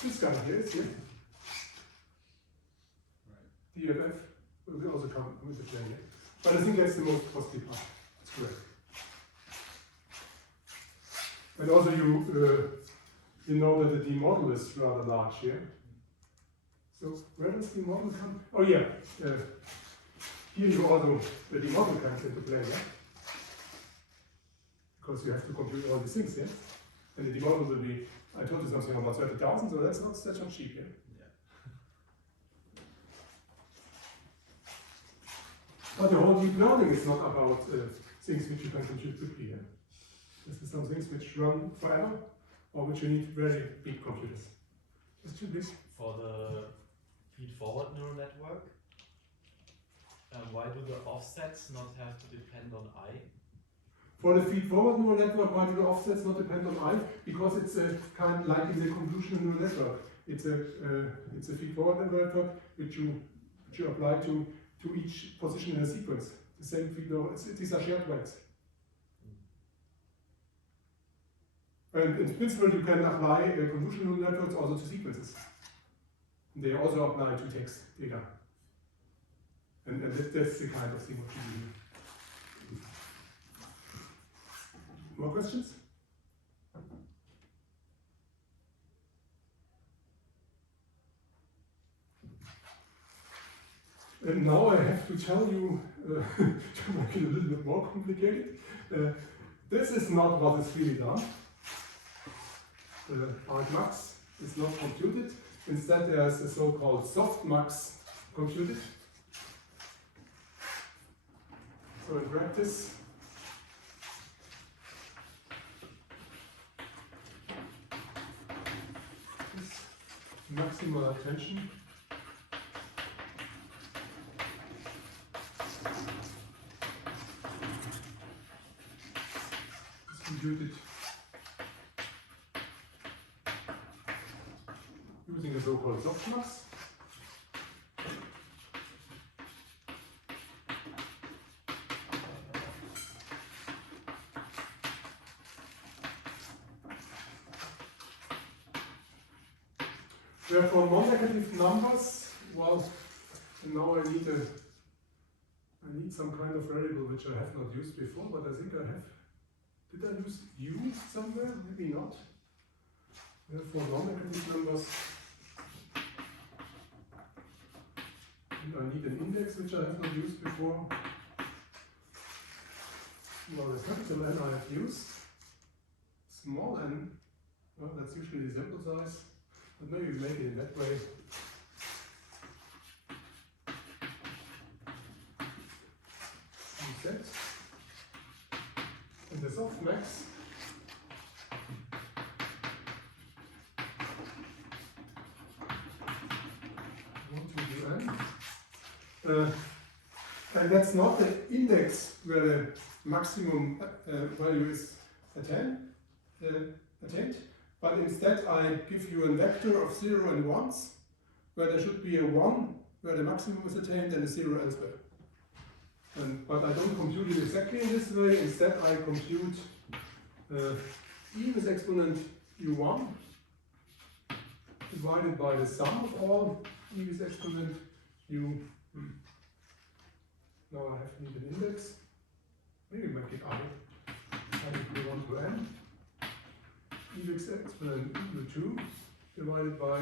this guy here is, yeah? Right. DFF will also come with the chain. But I think that's the most costly part. That's correct. And also you know that the D model is rather large here. So where does the model come? Oh yeah, here you also, the demodel comes into play, yeah? Because you have to compute all these things, yeah? And the demodel will be, I told you something about 30,000, so that's not cheap, yeah? Yeah. But the whole deep learning is not about things which you can compute quickly, yeah? This is some things which run forever, or which you need very big computers. Question, please? For the feed-forward neural network, why do the offsets not have to depend on I? For the feed-forward neural network, why do the offsets not depend on I? Because it's a kind like in the convolutional neural network. It's a feed-forward neural network which you apply to each position in a sequence. The same feed neural. These are shared weights. And in principle, you can apply convolutional neural networks also to sequences. And they also apply to text data. And that's the kind of thing what you do. More questions? And now I have to tell you, to make it a little bit more complicated, this is not what is really done. The argmax is not computed. Instead, there's a so-called softmax computed. So in practice, this maximal attention is computed using a so-called softmax. Therefore, non-negative numbers, well, now I need some kind of variable which I have not used before, but I think I have. Did I use u somewhere? Maybe not. Therefore, non-negative numbers. And I need an index which I have not used before. Well, the capital N I have used. Small n, well, that's usually the sample size. But maybe we make it in that way. Set. And the softmax and that's not the index where the maximum value is attained, but instead I give you a vector of 0 and 1s, where there should be a 1 where the maximum is attained and a 0 elsewhere. But I don't compute it exactly in this way. Instead, I compute e with exponent u1 divided by the sum of all e with exponent u. Now I have to need an index. Maybe make it I equal 1 to n. E with exponent u2 divided by I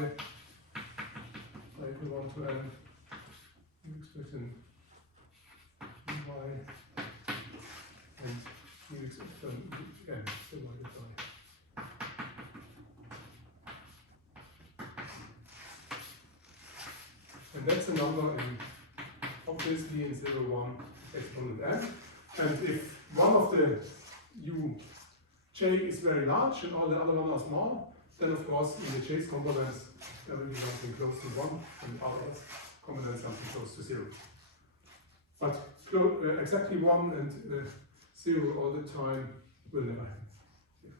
equal 1 to n. E exponent y and u exponent n divided by. And that's a number in obviously in 0, 1 exponent n. And if one of the uj is very large and all the other ones are small, then of course in the j's components there will be something close to 1 and others components something close to 0. But exactly 1 and 0 all the time will never happen. Yeah.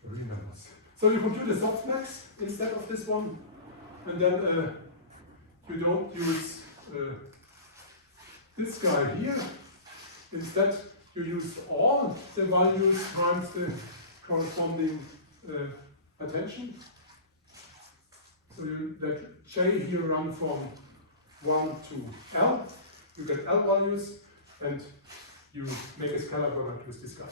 For real numbers. So you compute a softmax instead of this one, and then you don't use this guy here. Instead, you use all the values times the corresponding attention. So you let j here run from 1 to L, you get L values, and you make a scalar product with this guy.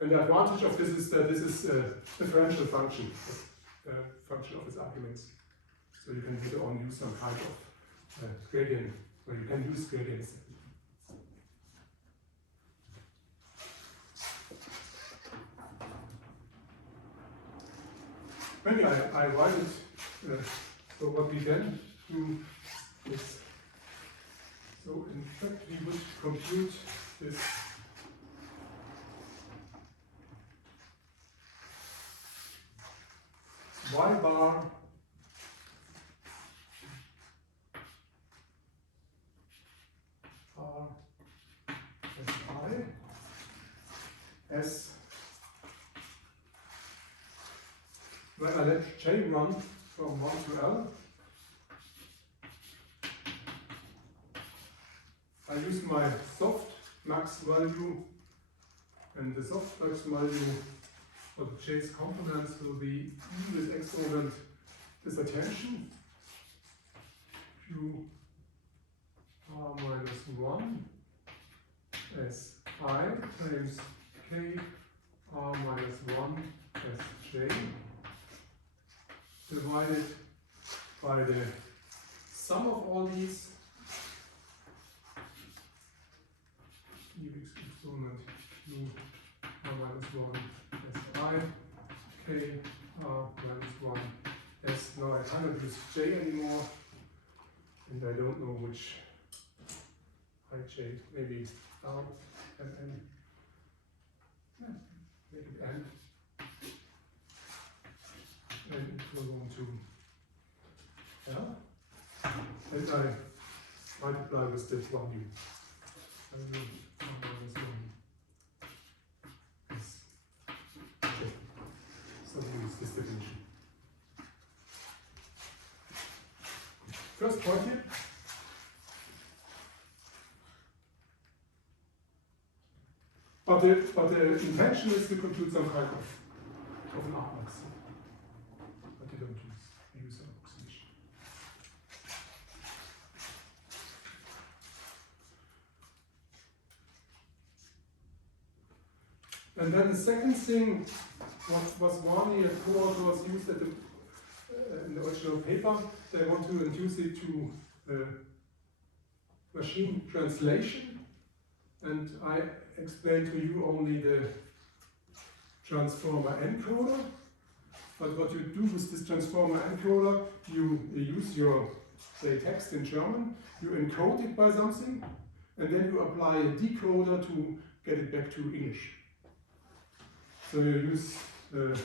And the advantage of this is that this is a differential function, function of its arguments. So you can later on use some kind of gradient, or you can use gradients. Maybe I write it, so what we then do is, so in fact we would compute this y bar r as I as when I let j run from 1 to L, I use my soft max value, and the soft max value of j's components will be E with exponent this attention q r minus 1 as I times k r minus 1 as j divided by the sum of all these E with exponent q r minus 1 as I k r minus 1 as, now I cannot use j anymore, and I don't know which ij, maybe L and n, yeah, make it n, and it will go to L, and I multiply with this value. I will minus 1 is j. So we use this definition. First point here. But the intention is to compute some kind of an argmax. But you don't use an approximation. And then the second thing was Warney and cohort was used at the, in the original paper. They want to induce it to machine translation. And I explained to you only the transformer encoder. But what you do with this transformer encoder, you use your, say, text in German, you encode it by something, and then you apply a decoder to get it back to English. So you use an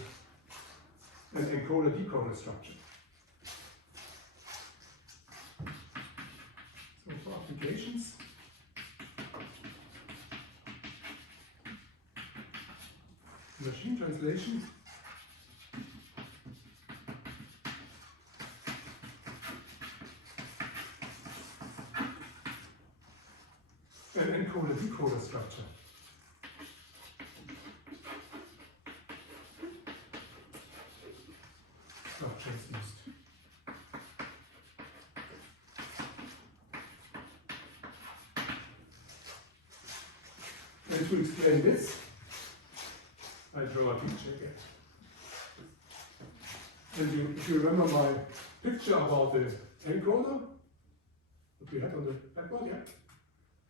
encoder-decoder structure. So for applications, machine translation, an encoder-decoder structure. Structure is used. And to explain this, I draw a picture again. And if you remember my picture about the encoder, that we had on the blackboard, yeah?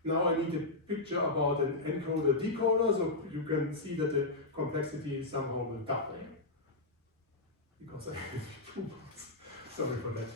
Now I need a picture about an encoder-decoder, so you can see that the complexity is somehow will double. Because I have 2 parts. Sorry for that.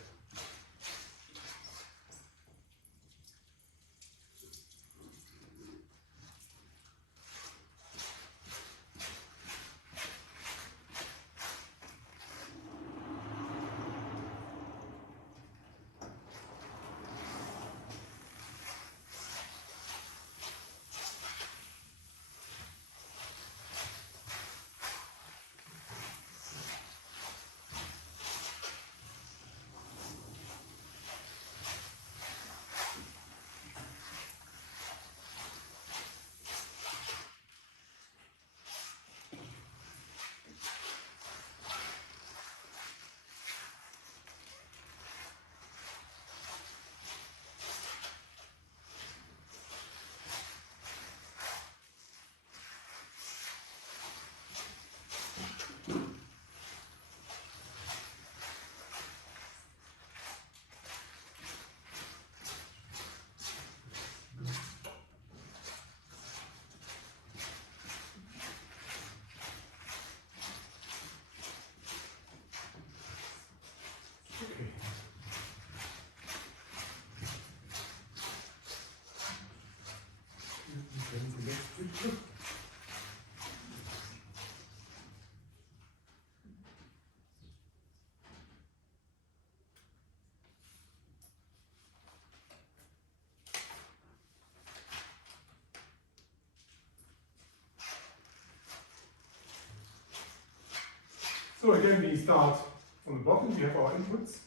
So again, we start from the bottom. We have our inputs.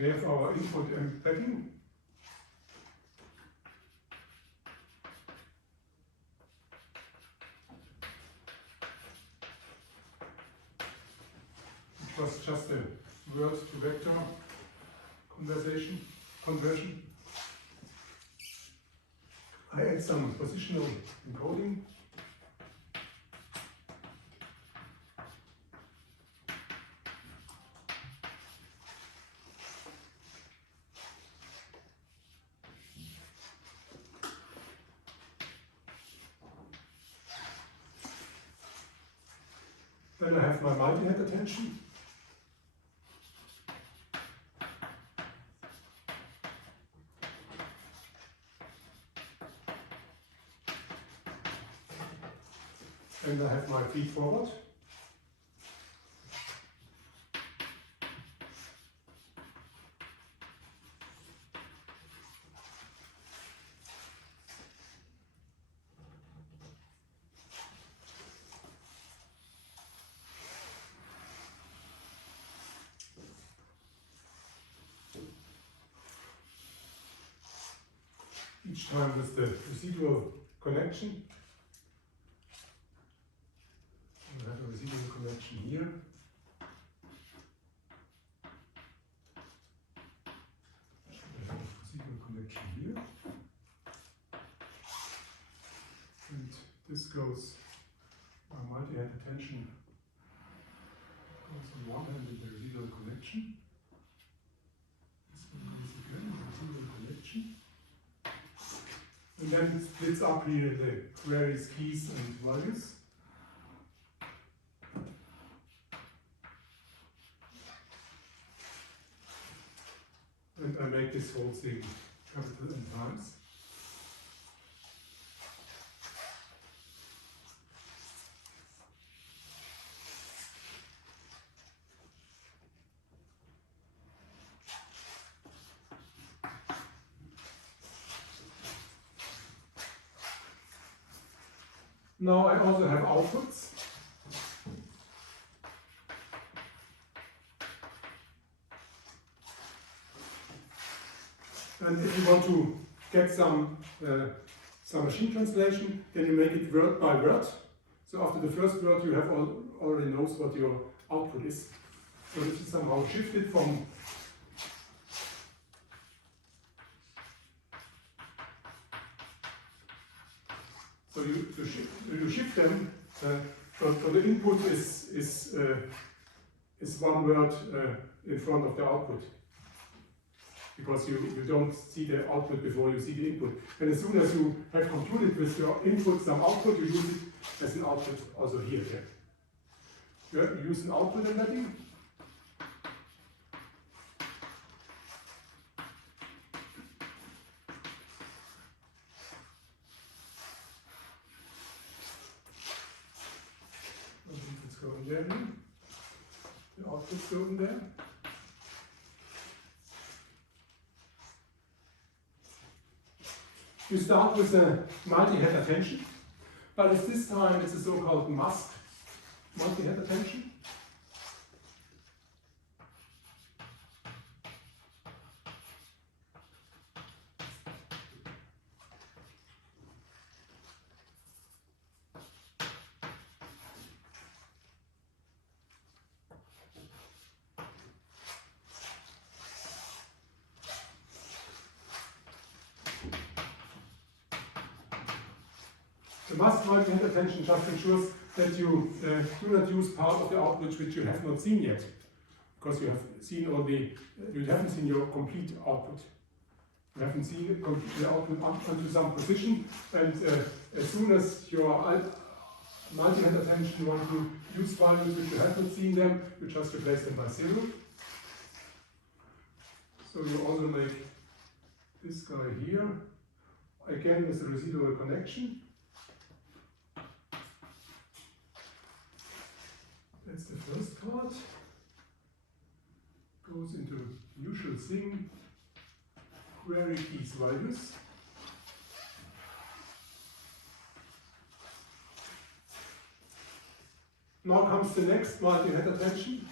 We have our input embedding. Which was just a word to vector conversion. I add some positional encoding. Then I have my multi-head attention. And I have my feed forward. Each time with the residual connection. I have a residual connection here. I have a residual connection here. And this goes, my multi-head attention goes on one hand with the residual connection. This one goes again, the residual connection. And then it splits up here the various keys and values. And I make this whole thing capital N times. Now I also have outputs. And if you want to get some machine translation, then you make it word by word. So after the first word, you have already knows what your output is. So this is somehow shifted from so you shift them. So the input is one word in front of the output, because you don't see the output before you see the input. And as soon as you have computed with your input some output, you use it as an output also here. Yeah. You use an output embedding. It's going there. The output's going there. You start with a multi-head attention, but at this time it's a so-called masked multi-head attention. The masked multi-head attention just ensures that you do not use part of the output which you have not seen yet, because you have seen only, you haven't seen your complete output. You haven't seen the output up onto some position, and as soon as your multi-head attention wants to use values which you have not seen them, you just replace them by 0. So you also make this guy here, again with a residual connection. That's the first part. Goes into usual thing, query keys values. Now comes the next multi-head attention.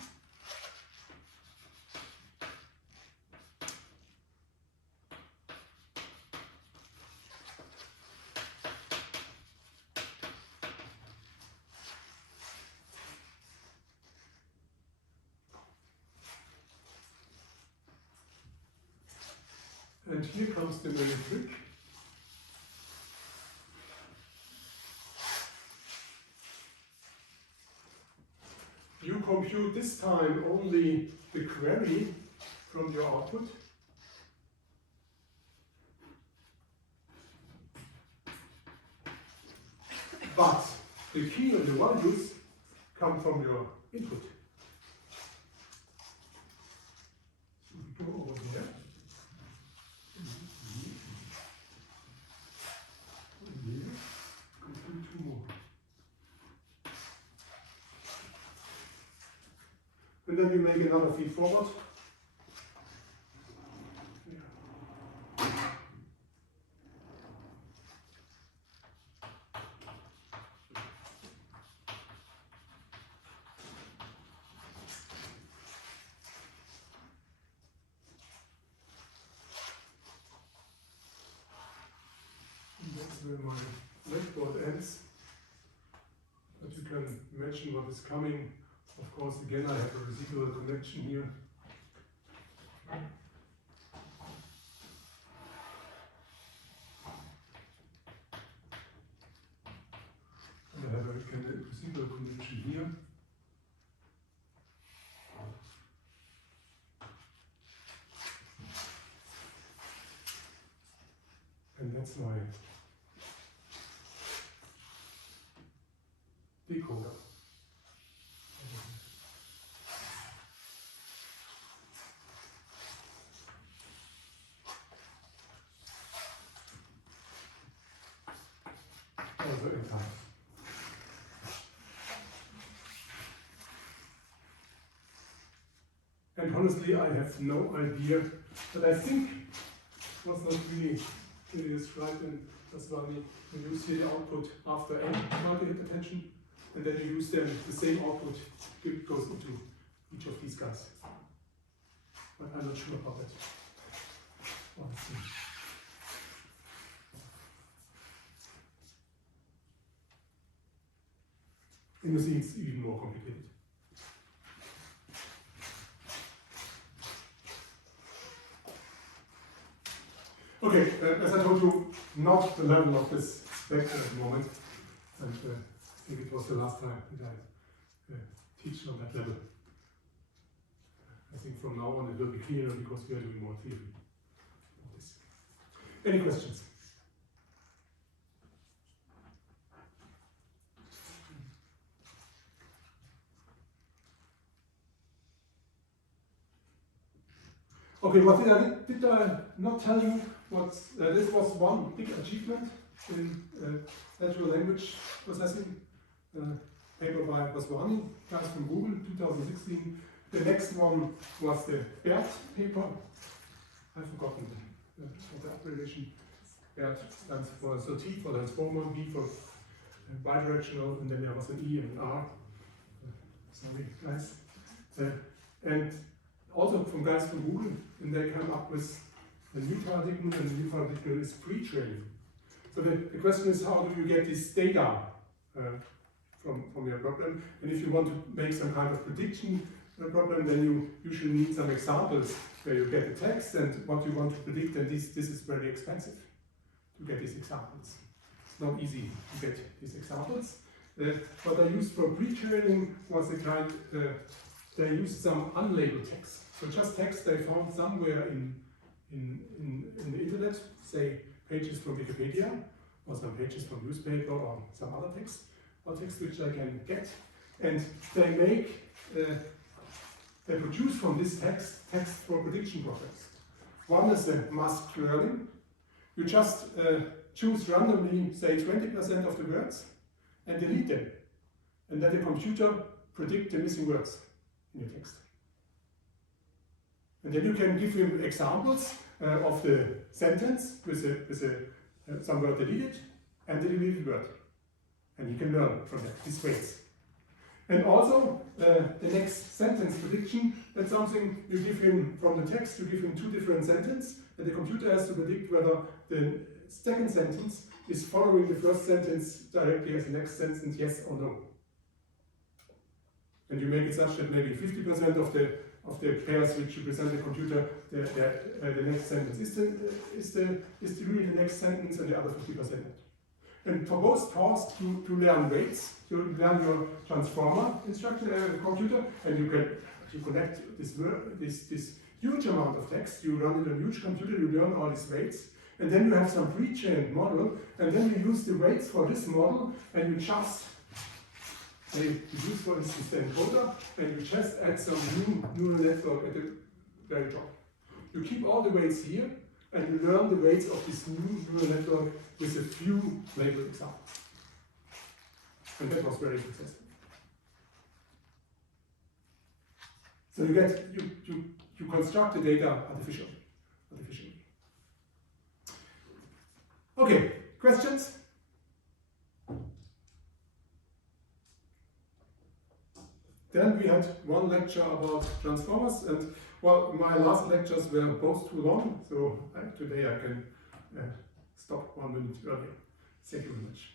And here comes the main trick. You compute this time only the query from your output. But the key and the values come from your input. So we go over here. Here, compute two more. And then you make another feed forward. And that's where my breadboard ends. But you can imagine what is coming. Of course, again, I have a residual connection here. And I have a residual connection here. And that's my decoder. Also in time. And honestly, I have no idea, but I think it was not really described in Vaswani. You use here the output after n multi-head attention, and then you use then the same output goes into each of these guys. But I'm not sure about that. Well, let's see. And you see it's even more complicated. Okay, as I told you, not the level of this lecture at the moment, and I think it was the last time that I teach on that level. I think from now on it will be clearer because we are doing more theory of this. Any questions? Okay, what did I not tell you? This was one big achievement in natural language processing, paper by Vaswani, guys from Google, 2016. The next one was the BERT paper. I've forgotten the abbreviation. BERT stands for, so T for transformer, B for bidirectional, and then there was an E and an R. Sorry, guys. And also from guys from Google, and they come up with a new paradigm, and the new paradigm is pre-training. So the question is, how do you get this data from your problem? And if you want to make some kind of prediction problem, then you usually need some examples where you get the text and what you want to predict, and this is very expensive to get these examples. It's not easy to get these examples. What I used for pre-training was a kind, they used some unlabeled text. So just text they found somewhere in the internet, say pages from Wikipedia, or some pages from newspaper, or some other text, or text which I can get. And they make, they produce from this text for prediction problems. One is a masked learning. You just choose randomly, say 20% of the words, and delete them. And then the computer predicts the missing words in your text. And then you can give him examples of the sentence with some word deleted and the deleted word. And he can learn from that, these ways. And also, the next sentence prediction, that's something you give him from the text, you give him two different sentences, and the computer has to predict whether the second sentence is following the first sentence directly as the next sentence, yes or no. And you make it such that maybe 50% of the pairs which you present the computer, the next sentence is really the next sentence, and the other 50%. And for both tasks, to learn weights, to learn your transformer instruction computer, and you connect this huge amount of text. You run it on a huge computer, you learn all these weights, and then you have some pre-trained model, and then you use the weights for this model, and you just you use, for instance, the encoder, and you just add some new neural network at the very top. You keep all the weights here, and you learn the weights of this new neural network with a few labeled examples. And that was very successful. So you construct the data artificially. Okay, questions? Then we had one lecture about transformers, and well, my last lectures were both too long, so today I can stop 1 minute earlier. Thank you very much.